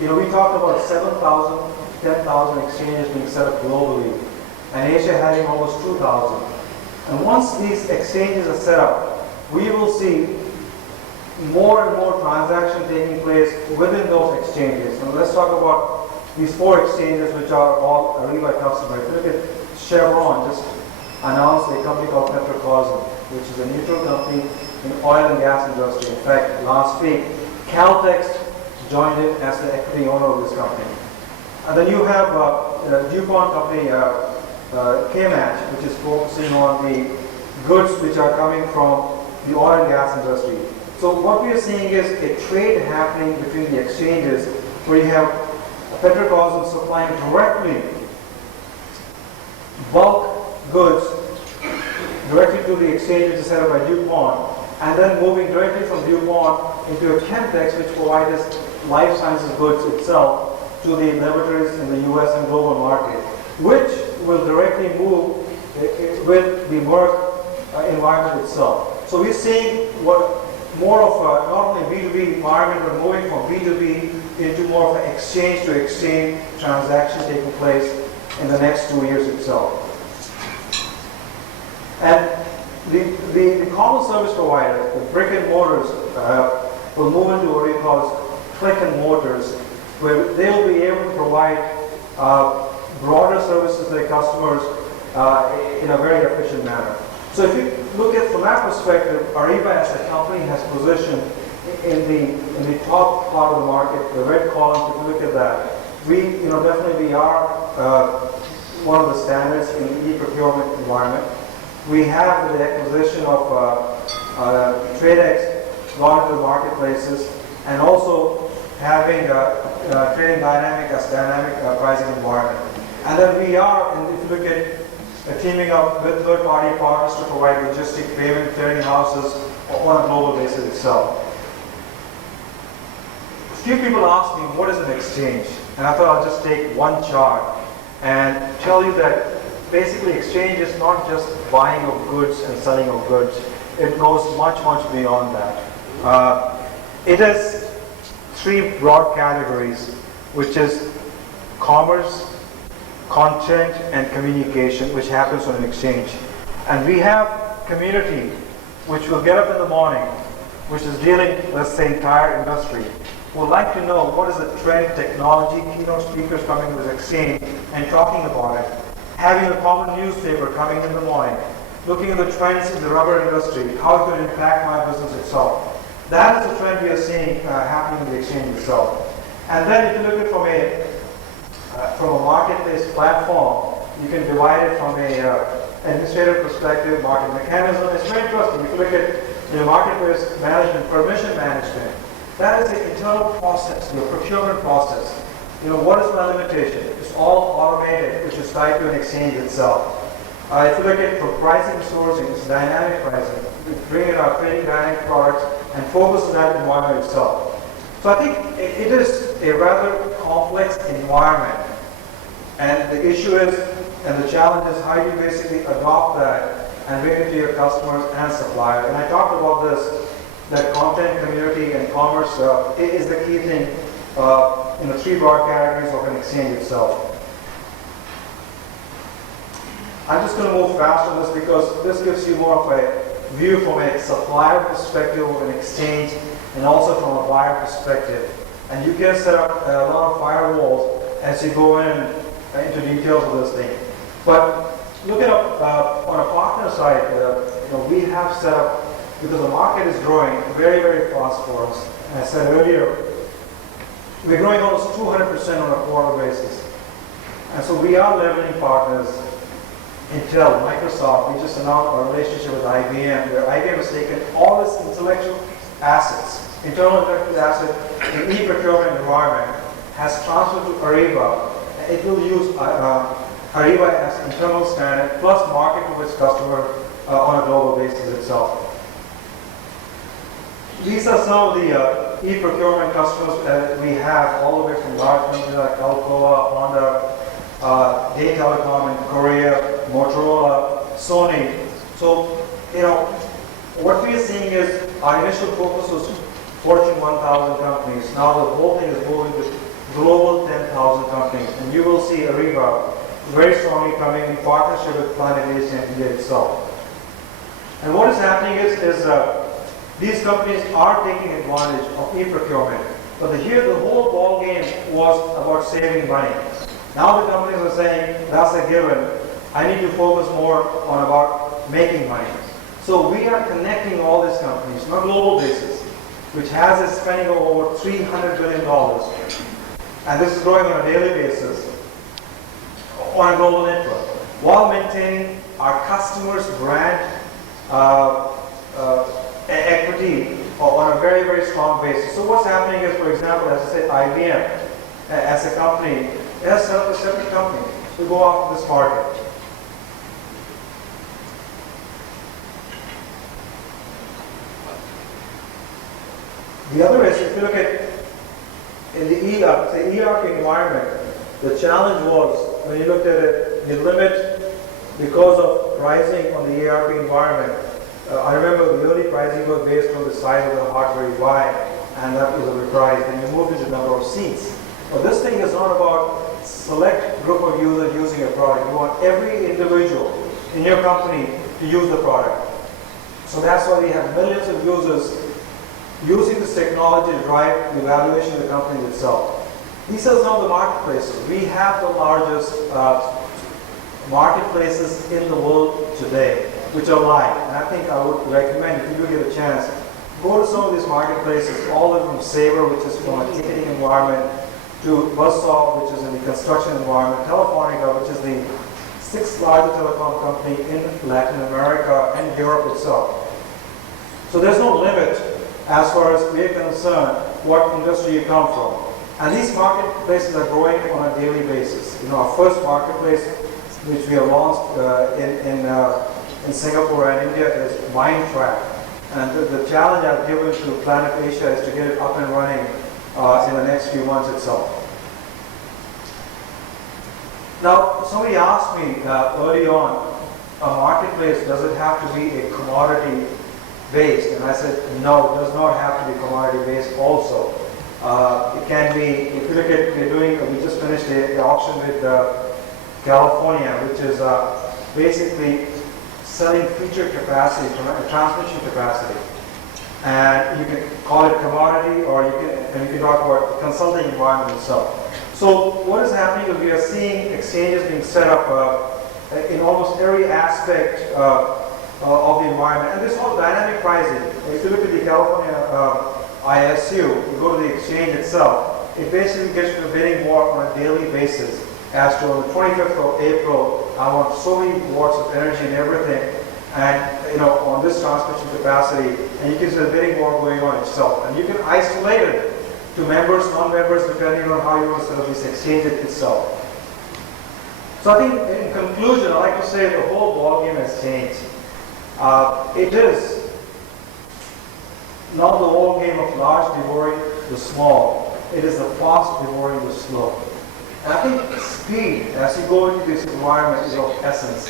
we talked about 7,000, 10,000 exchanges being set up globally, and Asia having almost 2,000. And once these exchanges are set up, we will see more and more transactions taking place within those exchanges. And let's talk about these 4 exchanges which are all Ariba customers. Look at Chevron just announced a company called Petrocosm, which is a neutral company in oil and gas industry. In fact, last week, Caltex joined in as the equity owner of this company. And then you have DuPont company, K-Match, which is focusing on the goods which are coming from the oil and gas industry. So what we are seeing is a trade happening between the exchanges where you have petrocosm supplying directly bulk goods directly to the exchanges set up by DuPont, and then moving directly from DuPont into a Chemtex, which provides life sciences goods itself to the laboratories in the US and global market, which will directly move with the Merck environment itself. So we're seeing what more of a, not only B2B environment, but moving from B2B into more of an exchange to exchange transaction taking place in the next 2 years itself. And the common service providers, the brick and mortars, will move into what we call click and mortars, where they will be able to provide broader services to their customers in a very efficient manner. So if you look at from that perspective, Ariba as a company has positioned in the top part of the market, the red columns. If you look at that, we definitely are one of the standards in the e-procurement environment. We have the acquisition of TradeX gone into the marketplaces, and also having trading dynamic as dynamic pricing environment. And then we are, and if you look at teaming up with third-party partners to provide logistic payment clearing houses on a global basis itself. A few people ask me, what is an exchange? And I thought I'll just take one chart and tell you that basically exchange is not just buying of goods and selling of goods. It goes much, much beyond that. It has three broad categories, which is commerce, content, and communication, which happens on an exchange. And we have community, which will get up in the morning, which is dealing, let's say, entire industry, who would like to know what is the trend, technology, keynote speakers coming to this exchange and talking about it. Having a common newspaper coming in the morning, looking at the trends in the rubber industry, how it's going to impact my business itself. That is the trend we are seeing happening in the exchange itself. And then if you look at it from a marketplace platform, you can divide it from a administrative perspective, market mechanism. It's very interesting. If you look at marketplace management, permission management, that is the internal process, the procurement process. What is my limitation? It's all automated, which is tied to an exchange itself. If you look at for pricing and sourcing, it's dynamic pricing. We bring in our trading dynamic products and focus on that environment itself. So I think it is a rather complex environment. And the issue is, and the challenge is, how do you basically adopt that and bring it to your customers and suppliers? And I talked about this, that content, community, and commerce is the key thing in the three broad categories of an exchange itself. I'm just going to move fast on this because this gives you more of a view from a supplier perspective of an exchange and also from a buyer perspective. And you can set up a lot of firewalls as you go into details of this thing. But look at on a partner side, we have set up, because the market is growing very, very fast for us. And I said earlier, we're growing almost 200% on a quarter basis. And so we are leveraging partners. Intel, Microsoft, we just announced our relationship with IBM, where IBM has taken all its intellectual assets, internal intellectual assets, in e-procurement environment, has transferred to Ariba. It will use Ariba as internal standard, plus market to its customer on a global basis itself. These are some of the e-procurement customers that we have, all the way from large companies like Alcoa, Honda, Day Telecom in Korea, Motorola, Sony. So, what we are seeing is our initial focus was Fortune 1000 companies. Now the whole thing is moving to global 10,000 companies. And you will see Ariba very strongly coming in partnership with Planetasia and India itself. And what is happening is these companies are taking advantage of e-procurement. But here the whole ball game was about saving money. Now the companies are saying, that's a given. I need to focus more on about making money. So we are connecting all these companies on a global basis, which has a spending of over $300 billion. And this is growing on a daily basis on a global network, while maintaining our customers' brand equity on a very, very strong basis. So what's happening is, for example, as I said, IBM, as a company, it has set up a separate company to go after this market. The other is, if you look at in the ERP environment, the challenge was, when you looked at it, the limit because of pricing on the ERP environment. I remember the early pricing was based on the size of the hardware you buy, and that was a price. Then you moved to the number of seats. But this thing is not about select group of users using a product. You want every individual in your company to use the product. So that's why we have millions of users using this technology to drive the valuation of the company itself. These are some of the marketplaces. We have the largest marketplaces in the world today, which are live. And I think I would recommend, if you do get a chance, go to some of these marketplaces, all of them from Sabre, which is from a ticketing environment, to Buzzsaw, which is in the construction environment, Telefonica, which is the 6th largest telecom company in Latin America and Europe itself. So there's no limit as far as we're concerned what industry you come from. And these marketplaces are growing on a daily basis. You know, our first marketplace, which we have launched in Singapore and India, is MindTrack. And the challenge I've given to Planetasia is to get it up and running in the next few months itself. Now, somebody asked me early on, a marketplace, does it have to be a commodity based? And I said, no, it does not have to be commodity based also. It can be, if you look at, we just finished the auction with California, which is basically selling feature capacity, transmission capacity. And you can call it commodity, or you can talk about the consulting environment itself. So what is happening is we are seeing exchanges being set up in almost every aspect of the environment. And this whole dynamic pricing, if you look at the California ISU, you go to the exchange itself, it basically gets to the bidding war on a daily basis. As to on the 25th of April, I want so many watts of energy and everything, and on this transmission capacity, and you can see the bidding war going on itself. And you can isolate it to members, non-members, depending on how you want to set up this exchange itself. So I think in conclusion, I'd like to say the whole ballgame has changed. It is not the whole game of large devouring the small. It is the fast devouring the slow. And I think speed, as you go into this environment, is of essence.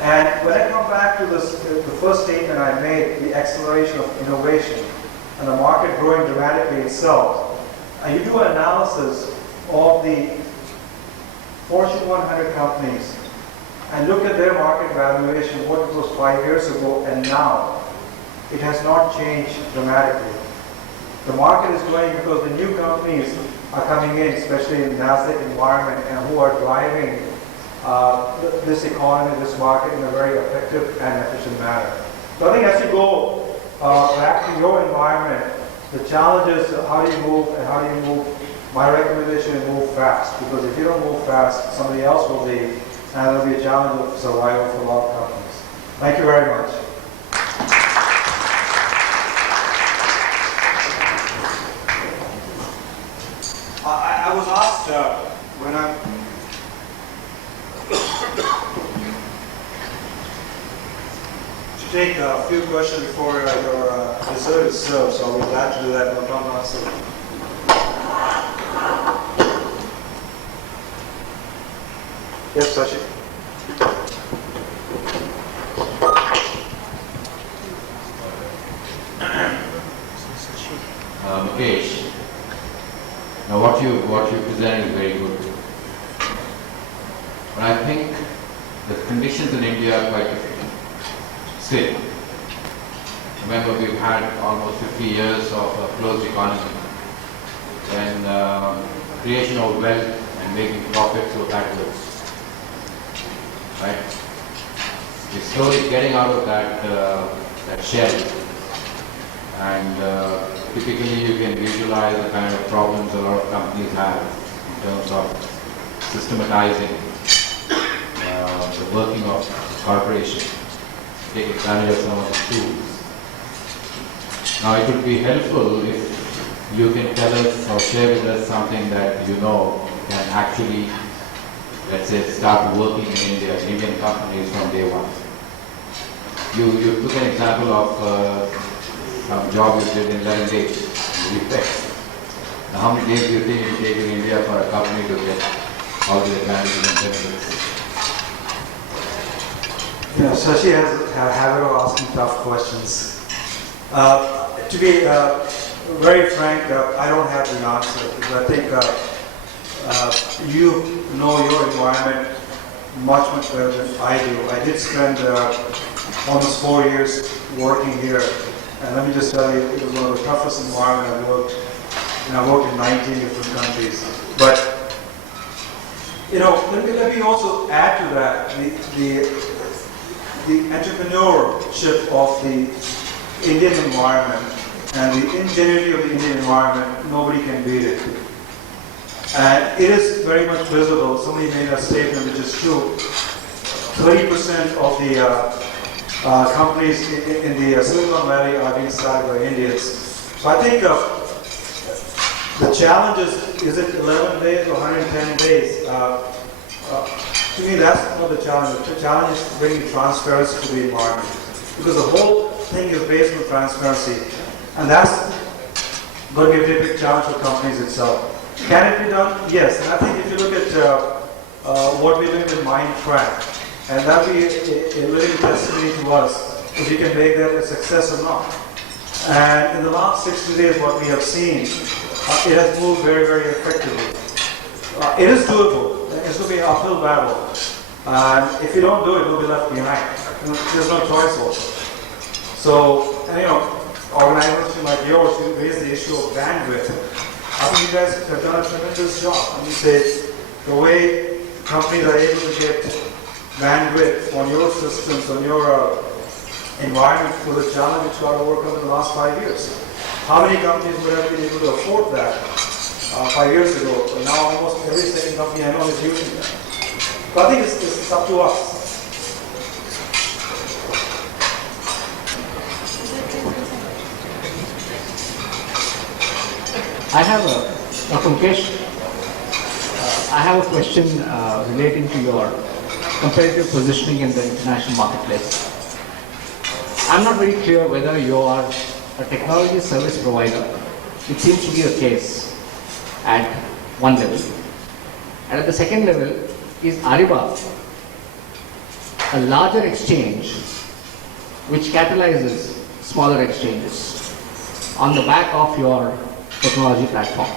And when I come back to this, the first statement I made, the acceleration of innovation and the market growing dramatically itself, and you do an analysis of the Fortune 100 companies and look at their market valuation, what it was 5 years ago and now, it has not changed dramatically. The market is growing because the new companies are coming in, especially in the NASDAQ environment, and who are driving this economy, this market in a very effective and efficient manner. So I think as you go back to your environment, the challenge is how do you move and how do you move. My recommendation is move fast, because if you don't move fast, somebody else will be, and it'll be a challenge of survival for a lot of companies. Thank you very much. I was asked when I to take a few questions before your dessert is served, so I'll be glad to do that. No problem, answer. Yes, Sashi. Mukesh, now what you presented is very good. But I think the conditions in India are quite different. Still, remember we've had almost 50 years of a closed economy, and creation of wealth and making profits were backwards, right? We're slowly getting out of that, that shell. And typically you can visualize the kind of problems a lot of companies have in terms of systematizing the working of the corporation, take advantage of some of the tools. Now it would be helpful if you can tell us or share with us something that you know can actually, let's say, start working in India, Indian companies from day one. You took an example of some job you did in 11 days in the US. Now, how many days do you think it will take in India for a company to get all the advantages and benefits? Yeah, Shashi has a habit of asking tough questions. To be very frank, I don't have the answer, because I think you know your environment much better than I do. I did spend almost 4 years working here, and let me just tell you, it was one of the toughest environments I've worked. And I worked in 19 different countries. But you know, let me also add to that the entrepreneurship of the Indian environment and the ingenuity of the Indian environment. Nobody can beat it. And it is very much visible. Somebody made a statement which is true. 30% of the companies in the Silicon Valley are being started by Indians. So I think the challenge is it 11 days or 110 days? To me, that's not the challenge. The challenge is bringing transparency to the environment. Because the whole thing is based on transparency. And that's going to be a very big challenge for companies itself. Can it be done? Yes. And I think if you look at what we're doing with Mindtrack, and that will be a living testimony to us if we can make that a success or not. And in the last 60 days, what we have seen, it has moved very, very effectively. It is doable. It's going to be an uphill battle. And if you don't do it, you'll be left behind. There's no choice also. So, and you know, organizations like yours, you raise the issue of bandwidth. I think you guys have done a tremendous job. I mean, say, the way companies are able to get bandwidth on your systems, on your environment for the challenge which got overcome in the last 5 years. How many companies would have been able to afford that 5 years ago? But now almost every second company I know is using that. So I think it's up to us. I have I have a question relating to your competitive positioning in the international marketplace. I'm not very clear whether you are a technology service provider. It seems to be the case at one level. And at the second level, is Ariba a larger exchange which catalyzes smaller exchanges on the back of your technology platform?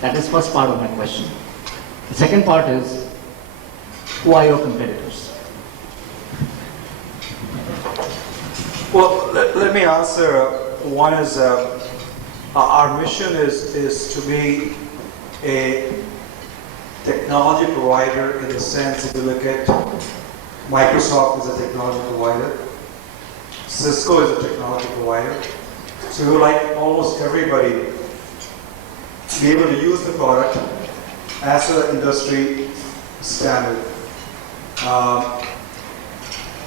That is first part of my question. The second part is, who are your competitors? Well, let me answer. One is our mission is to be a technology provider in the sense, if you look at Microsoft is a technology provider, Cisco is a technology provider. So we would like almost everybody to be able to use the product as an industry standard.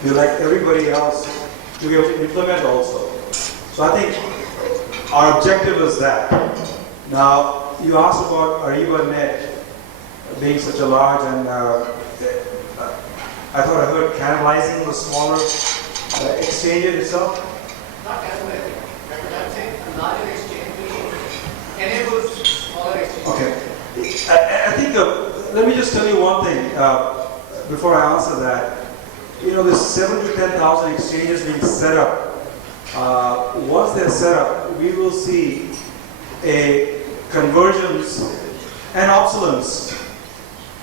We would like everybody else to be able to implement also. So I think our objective is that. Now, you asked about AribaNet being such a large, and I thought I heard cannibalizing the smaller exchange itself. Not cannibalizing, but I'm saying a larger exchange enables smaller exchange. Okay. I think, let me just tell you one thing before I answer that. You know, there's 7,000 to 10,000 exchanges being set up. Once they're set up, we will see a convergence and obsolescence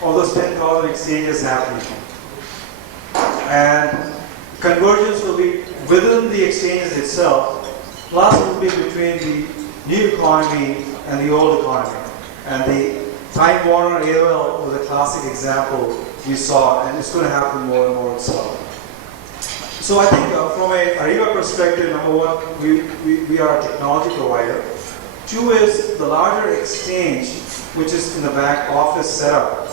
of those 10,000 exchanges happening. And convergence will be within the exchanges itself, plus it will be between the new economy and the old economy. And the Time Warner AOL was a classic example we saw, and it's going to happen more and more itself. So I think from a Ariba perspective, number one, we are a technology provider. Two is the larger exchange, which is in the back office setup,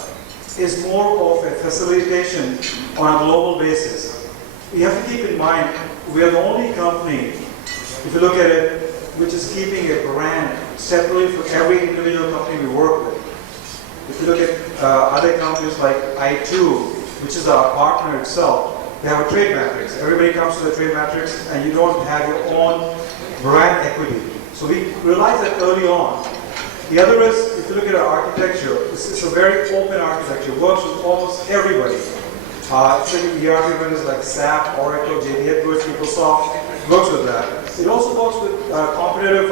is more of a facilitation on a global basis. You have to keep in mind, we are the only company, if you look at it, which is keeping a brand separately for every individual company we work with. If you look at other companies like I2, which is our partner itself, they have a trade matrix. Everybody comes to the trade matrix and you don't have your own brand equity. So we realized that early on. The other is, if you look at our architecture, it's a very open architecture. It works with almost everybody. ERP vendors like SAP, Oracle, JD Edwards, PeopleSoft, works with that. It also works with competitive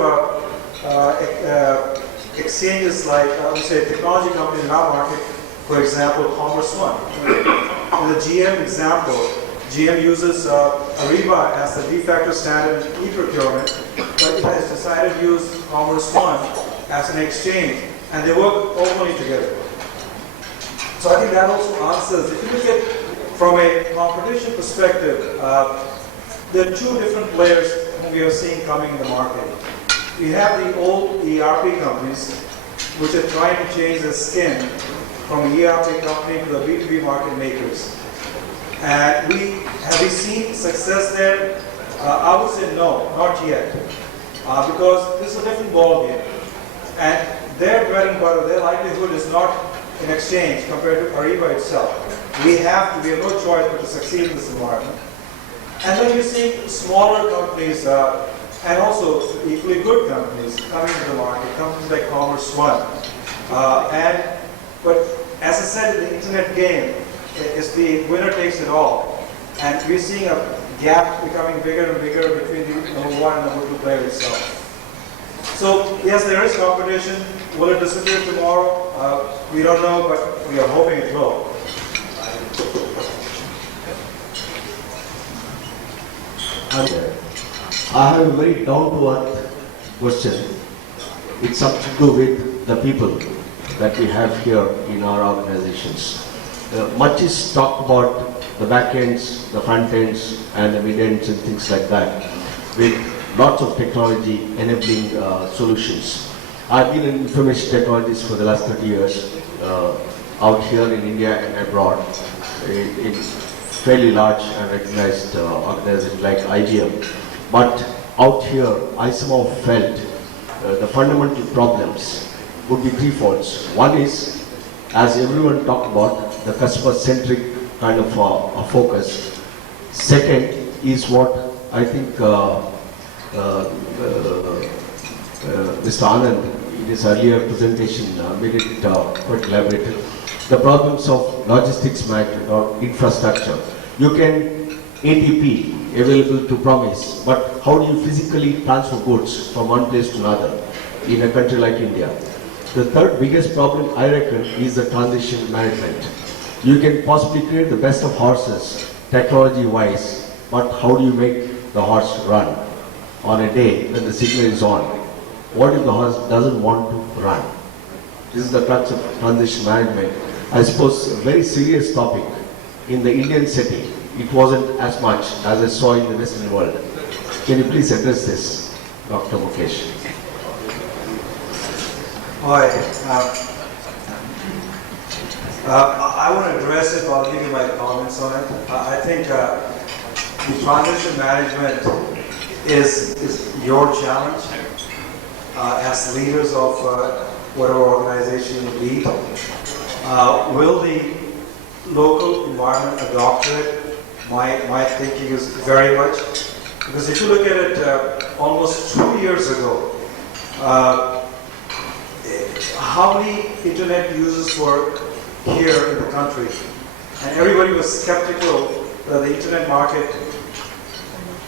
exchanges like, I would say, technology companies in our market, for example, Commerce One. In the GM example, GM uses Ariba as the de facto standard in e-procurement, but it has decided to use Commerce One as an exchange, and they work openly together. So I think that also answers, if you look at from a competition perspective, there are two different players whom we are seeing coming in the market. We have the old ERP companies, which are trying to change their skin from an ERP company to the B2B market makers. And have we seen success there? I would say no, not yet. Because this is a different ballgame. And their bread and butter, their livelihood is not in exchange compared to Ariba itself. We have no choice but to succeed in this environment. And then you see smaller companies and also equally good companies coming to the market, companies like Commerce One. But as I said, the internet game is the winner takes it all. And we're seeing a gap becoming bigger and bigger between the number one and number two player itself. So yes, there is competition. Will it disappear tomorrow? We don't know, but we are hoping it will. I have a very down-to-earth question. It's something to do with the people that we have here in our organizations. Much is talked about the back ends, the front ends, and the mid ends and things like that, with lots of technology enabling solutions. I've been in information technologies for the last 30 years, out here in India and abroad, in fairly large and recognized organizations like IBM. But out here, I somehow felt the fundamental problems would be threefolds. One is, as everyone talked about, the customer-centric kind of a focus. Second is what I think Mr. Anand, in his earlier presentation, made it quite elaborated. The problems of logistics management or infrastructure. You can ATP, available to promise, but how do you physically transfer goods from one place to another in a country like India? The third biggest problem, I reckon, is the transition management. You can possibly create the best of horses, technology-wise, but how do you make the horse run on a day when the signal is on? What if the horse doesn't want to run? This is the crux of transition management. I suppose a very serious topic in the Indian setting. It wasn't as much as I saw in the Western world. Can you please address this, Dr. Mukesh? Hi. I want to address it, but I'll give you my comments on it. I think the transition management is your challenge as leaders of whatever organization you lead. Will the local environment adopt it? My thinking is very much. Because if you look at it almost 2 years ago, how many internet users were here in the country? And everybody was skeptical that the internet market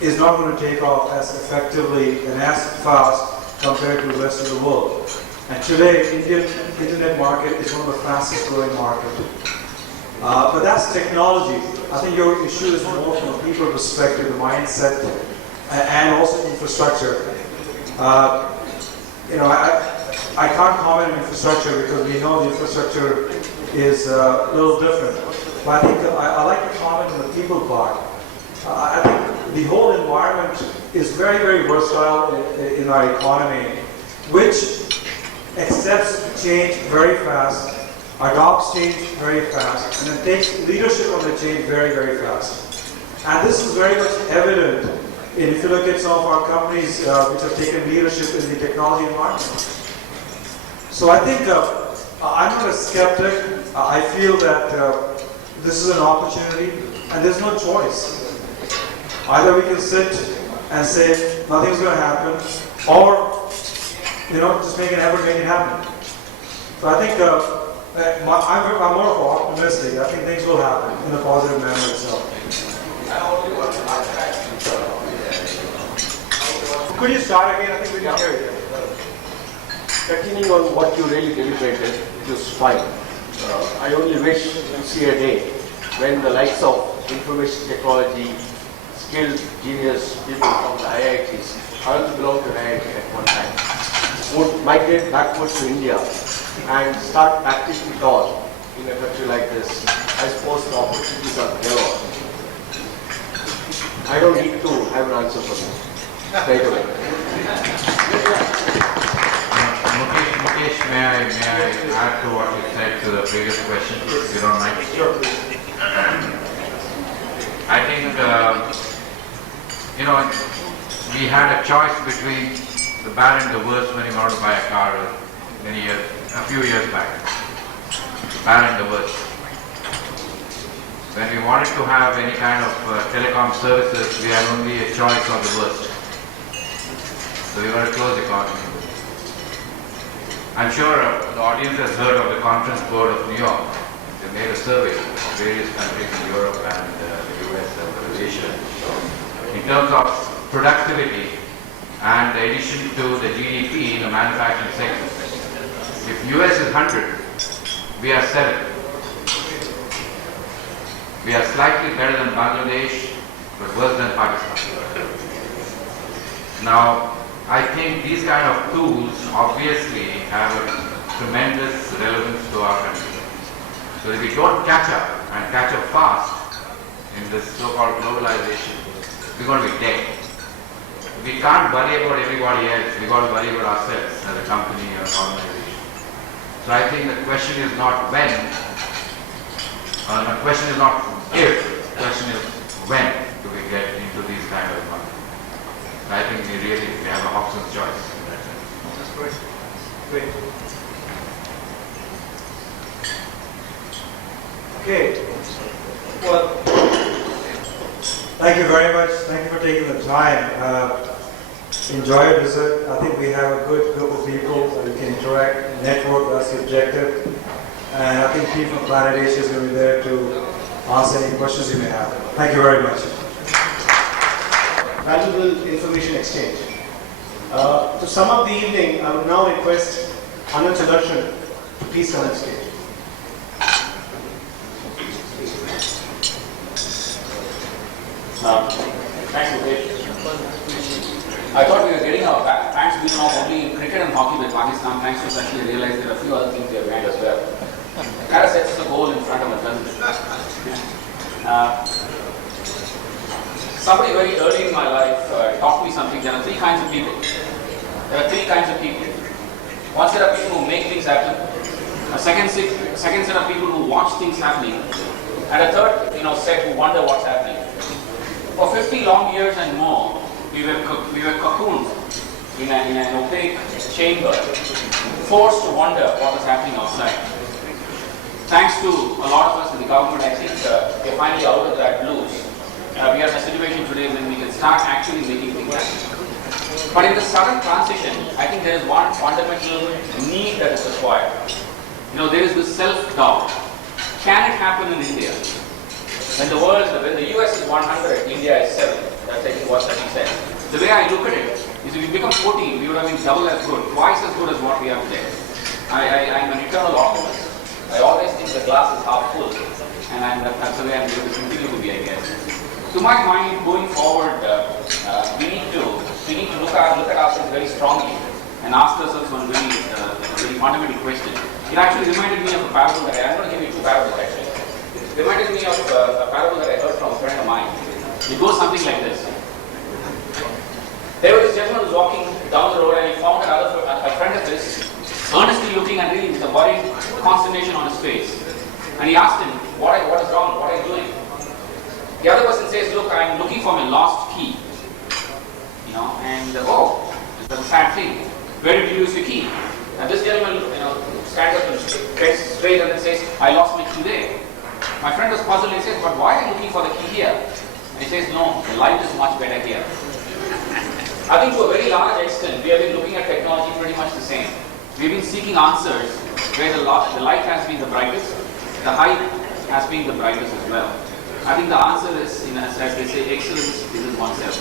is not going to take off as effectively and as fast compared to the rest of the world. And today, Indian internet market is one of the fastest growing markets. But that's technology. I think your issue is more from a people perspective, the mindset, and also infrastructure. I can't comment on infrastructure because we know the infrastructure is a little different. But I think I like to comment on the people part. I think the whole environment is very, very versatile in our economy, which accepts change very fast, adopts change very fast, and then takes leadership on the change very, very fast. And this is very much evident if you look at some of our companies which have taken leadership in the technology environment. So I think I'm not a skeptic. I feel that this is an opportunity and there's no choice. Either we can sit and say nothing's going to happen, or just make an effort, make it happen. So I think I'm more optimistic. I think things will happen in a positive manner itself. Could you start again? I think we can hear you. Continuing on what you really deliberated, it was fine. I only wish to see a day when the likes of information technology, skilled, genius people from the IITs, I also belong to IIT at one time, would migrate backwards to India and start practicing thought in a country like this. I suppose the opportunities are there. I don't need to have an answer for this. Straight away. Mukesh, may I add to what you said to the previous question, if you don't mind? Sure. I think, we had a choice between the bad and the worst when you wanted to buy a car a few years back. The bad and the worst. When we wanted to have any kind of telecom services, we had only a choice of the worst. So we were a closed economy. I'm sure the audience has heard of the Conference Board of New York. They made a survey of various countries in Europe and the US and Asia. In terms of productivity and the addition to the GDP in the manufacturing sector. If US is 100, we are 7. We are slightly better than Bangladesh, but worse than Pakistan. Now, I think these kind of tools obviously have a tremendous relevance to our country. So if we don't catch up and catch up fast in this so-called globalization, we're going to be dead. We can't worry about everybody else. We've got to worry about ourselves as a company or organization. So I think the question is not when, the question is not if, the question is when do we get into these kind of markets. I think we have a Hobson's choice. That's great. Great. Okay. Well, thank you very much. Thank you for taking the time. Enjoy your visit. I think we have a good group of people that we can interact, network. That's the objective. And I think people from Planetasia is going to be there to answer any questions you may have. Thank you very much. Valuable information exchange. To sum up the evening, I would now request Anand Sudarshan to please come on stage. Thanks, Mukesh. I thought we were getting our thanks beaten off only in cricket and hockey with Pakistan. Thanks to actually realize there are a few other things we have made as well. It kind of sets us a goal in front of us, doesn't it? Somebody very early in my life taught me something. There are 3 kinds of people. There are 3 kinds of people. One set of people who make things happen. A second set of people who watch things happening. And a third, set who wonder what's happening. For 50 long years and more, we were cocooned in an opaque chamber, forced to wonder what was happening outside. Thanks to a lot of us in the government, I think we're finally out of that blues. We are in a situation today when we can start actually making things happen. But in the sudden transition, I think there is one fundamental need that is required. There is this self-doubt. Can it happen in India? When the US is 100, India is 7. That's actually what he said. The way I look at it is if we become 14, we would have been double as good, twice as good as what we have today. I'm an eternal optimist. I always think the glass is half full, and that's the way I'm going to continue to be, I guess. To my mind, going forward, we need to look at ourselves very strongly and ask ourselves one very fundamental question. It actually reminded me of a parable that I'm going to give you 2 parables actually. It reminded me of a parable that I heard from a friend of mine. It goes something like this. this gentleman was walking down the road and he found a friend of his earnestly looking and really with a worried consternation on his face. And he asked him, what is wrong? What are you doing? The other person says, look, I'm looking for my lost key. And oh, that's a sad thing. Where did you lose your key? And this gentleman, stands up and gets straight and then says, I lost my key there. My friend was puzzled and he says, but why are you looking for the key here? And he says, no, the light is much better here. I think to a very large extent, we have been looking at technology pretty much the same. We've been seeking answers where the light has been the brightest, the height has been the brightest as well. I think the answer is, as they say, excellence is in oneself.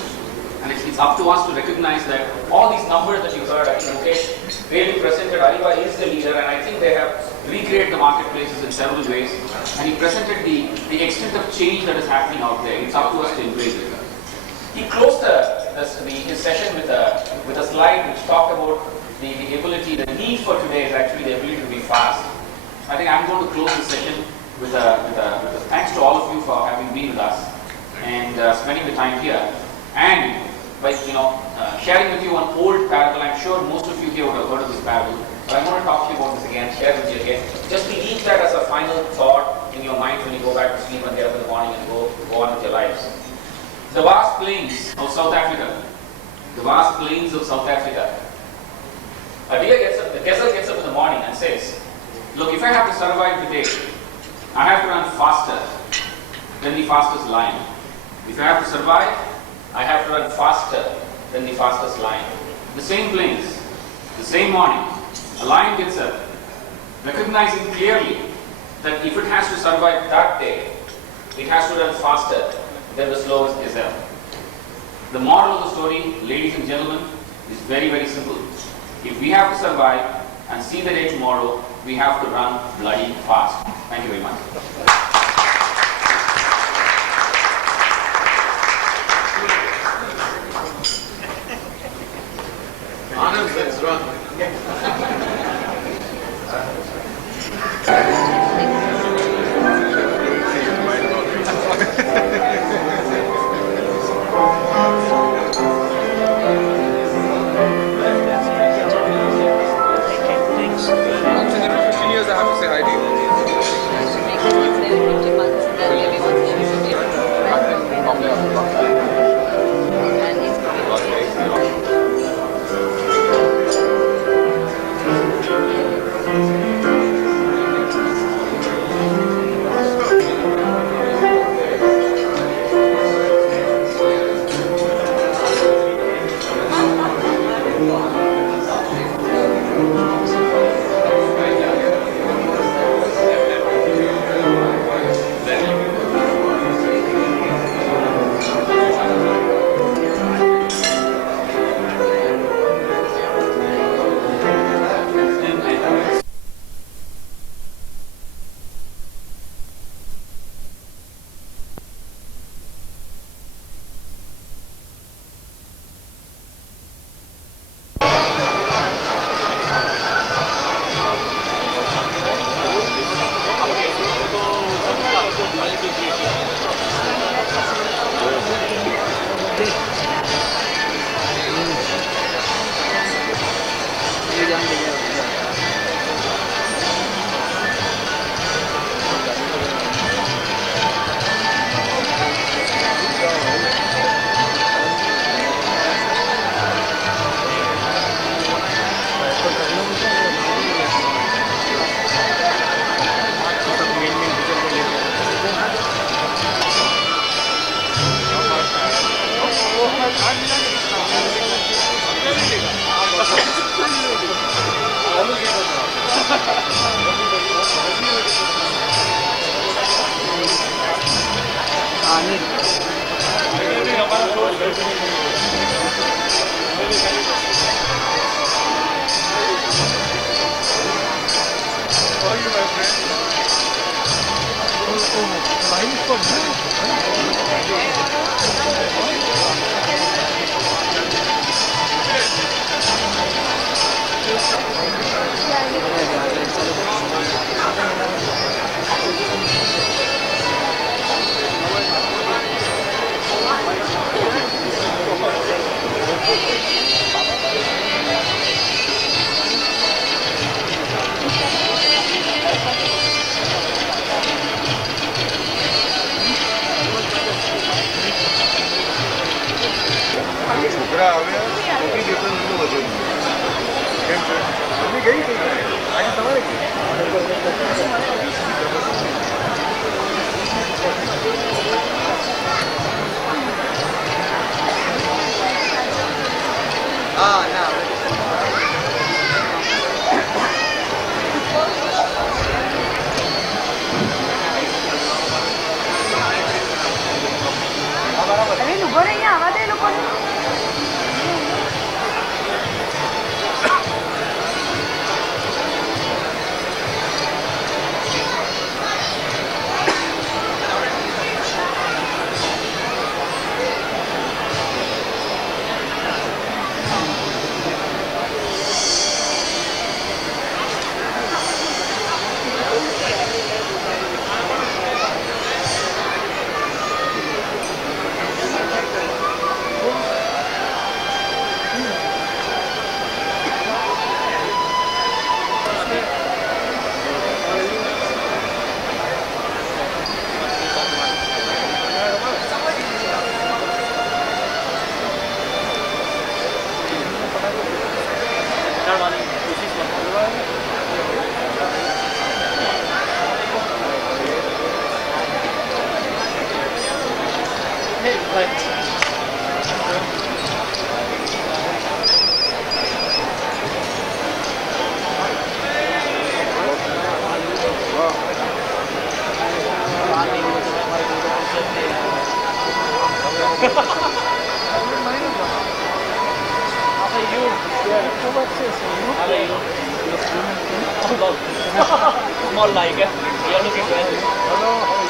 And it's up to us to recognize that all these numbers that you heard, I think Mukesh really presented, Ariba is the leader, and I think they have recreated the marketplaces in several ways. And he presented the extent of change that is happening out there. It's up to us to embrace it. He closed his session with a slide which talked about the ability, the need for today is actually the ability to be fast. I think I'm going to close this session with a thanks to all of you for having been with us and spending the time here. And by sharing with you an old parable. I'm sure most of you here would have heard of this parable, but I'm going to talk to you about this again, share with you again. Just to leave that as a final thought in your mind when you go back to sleep and get up in the morning and go on with your lives. The vast plains of South Africa. The vast plains of South Africa. A deer the gazelle gets up in the morning and says, look, if I have to survive today, I have to run faster than the fastest lion. If I have to survive, I have to run faster than the fastest lion. The same plains, the same morning, a lion gets up, recognizing clearly that if it has to survive that day, it has to run faster than the slowest gazelle. The moral of the story, ladies and gentlemen, is very, very simple. If we have to survive and see the day tomorrow, we have to run bloody fast. Thank you very much. Anand, let's run. અરે ઉભો રહી આવા દે લોકોને. Small like it. You are looking well. Hello, how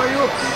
are you?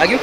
Lagi?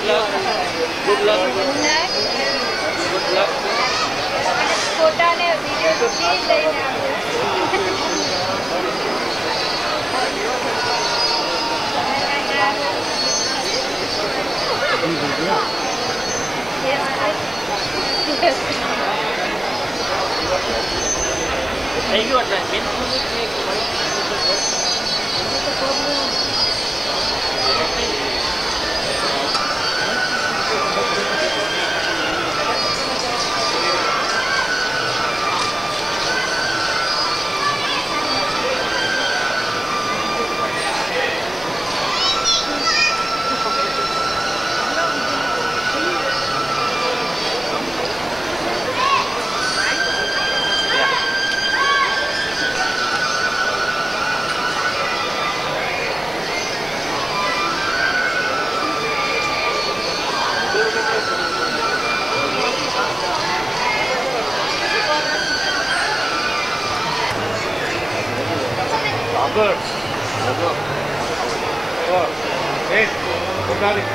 Good luck. Good luck. Photo ne video please lઈને Thank you, Admin. Good. Hey, good morning.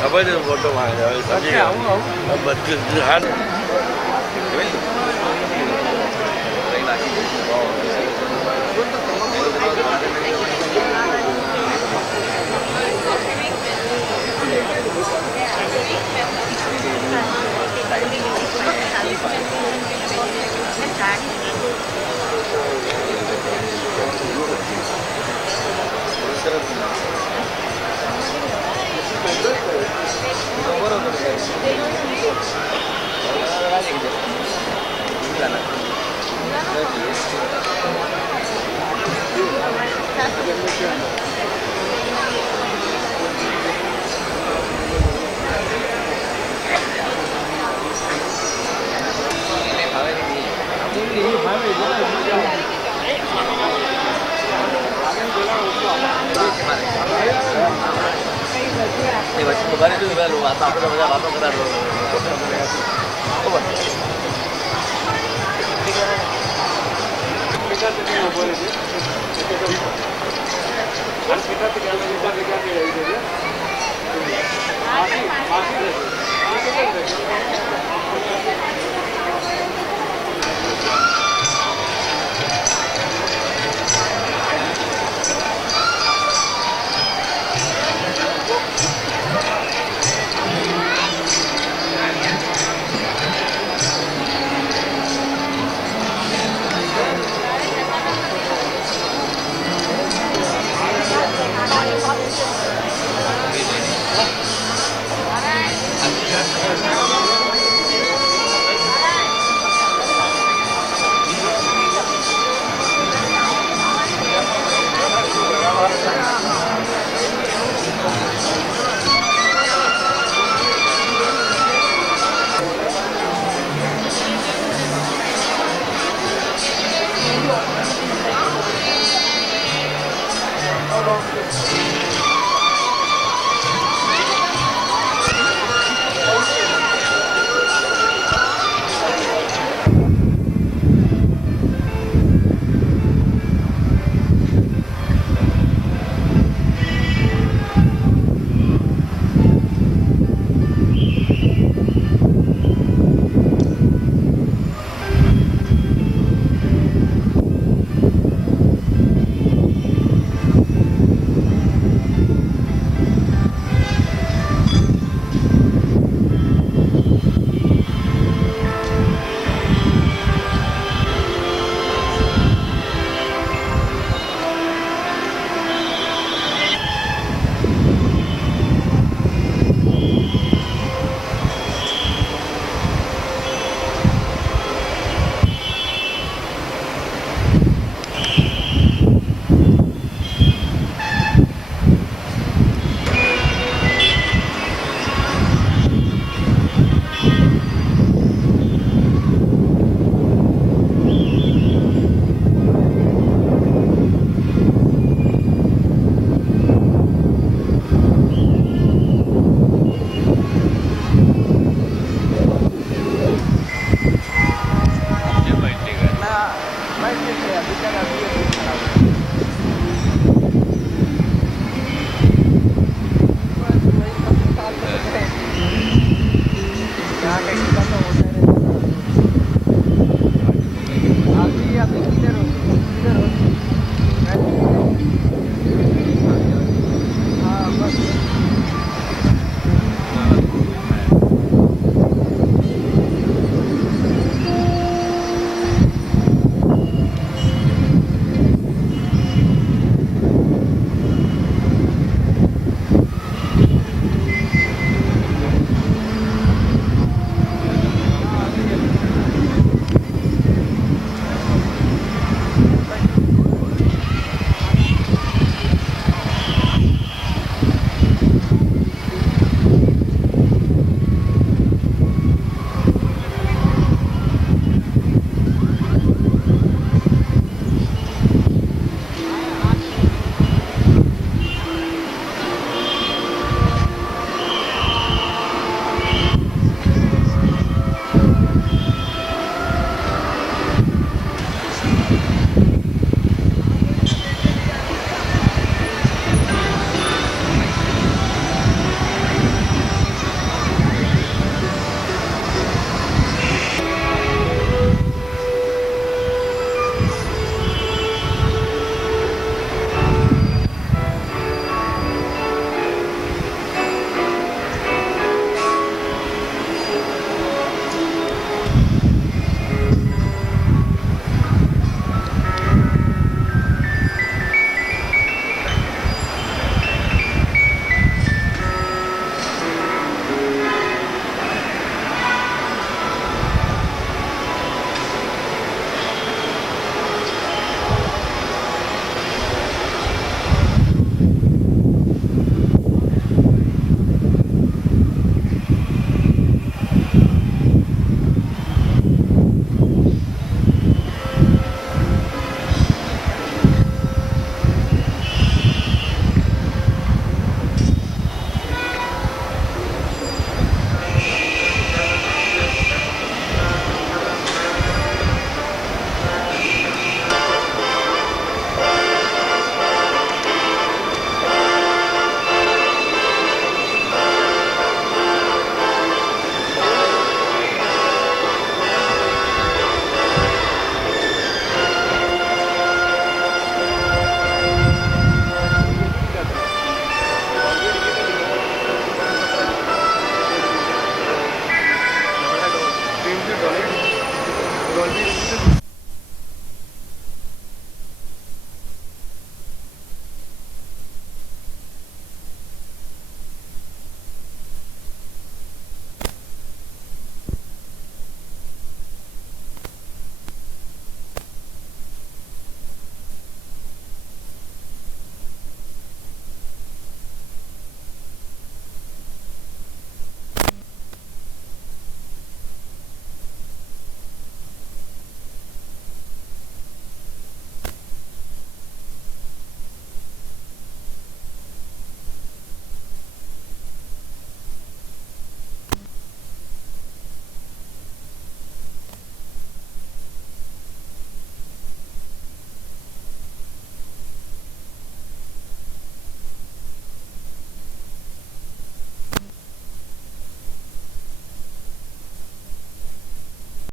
Apa dia foto mana? Tadi betul kan? Thank you. Thank you.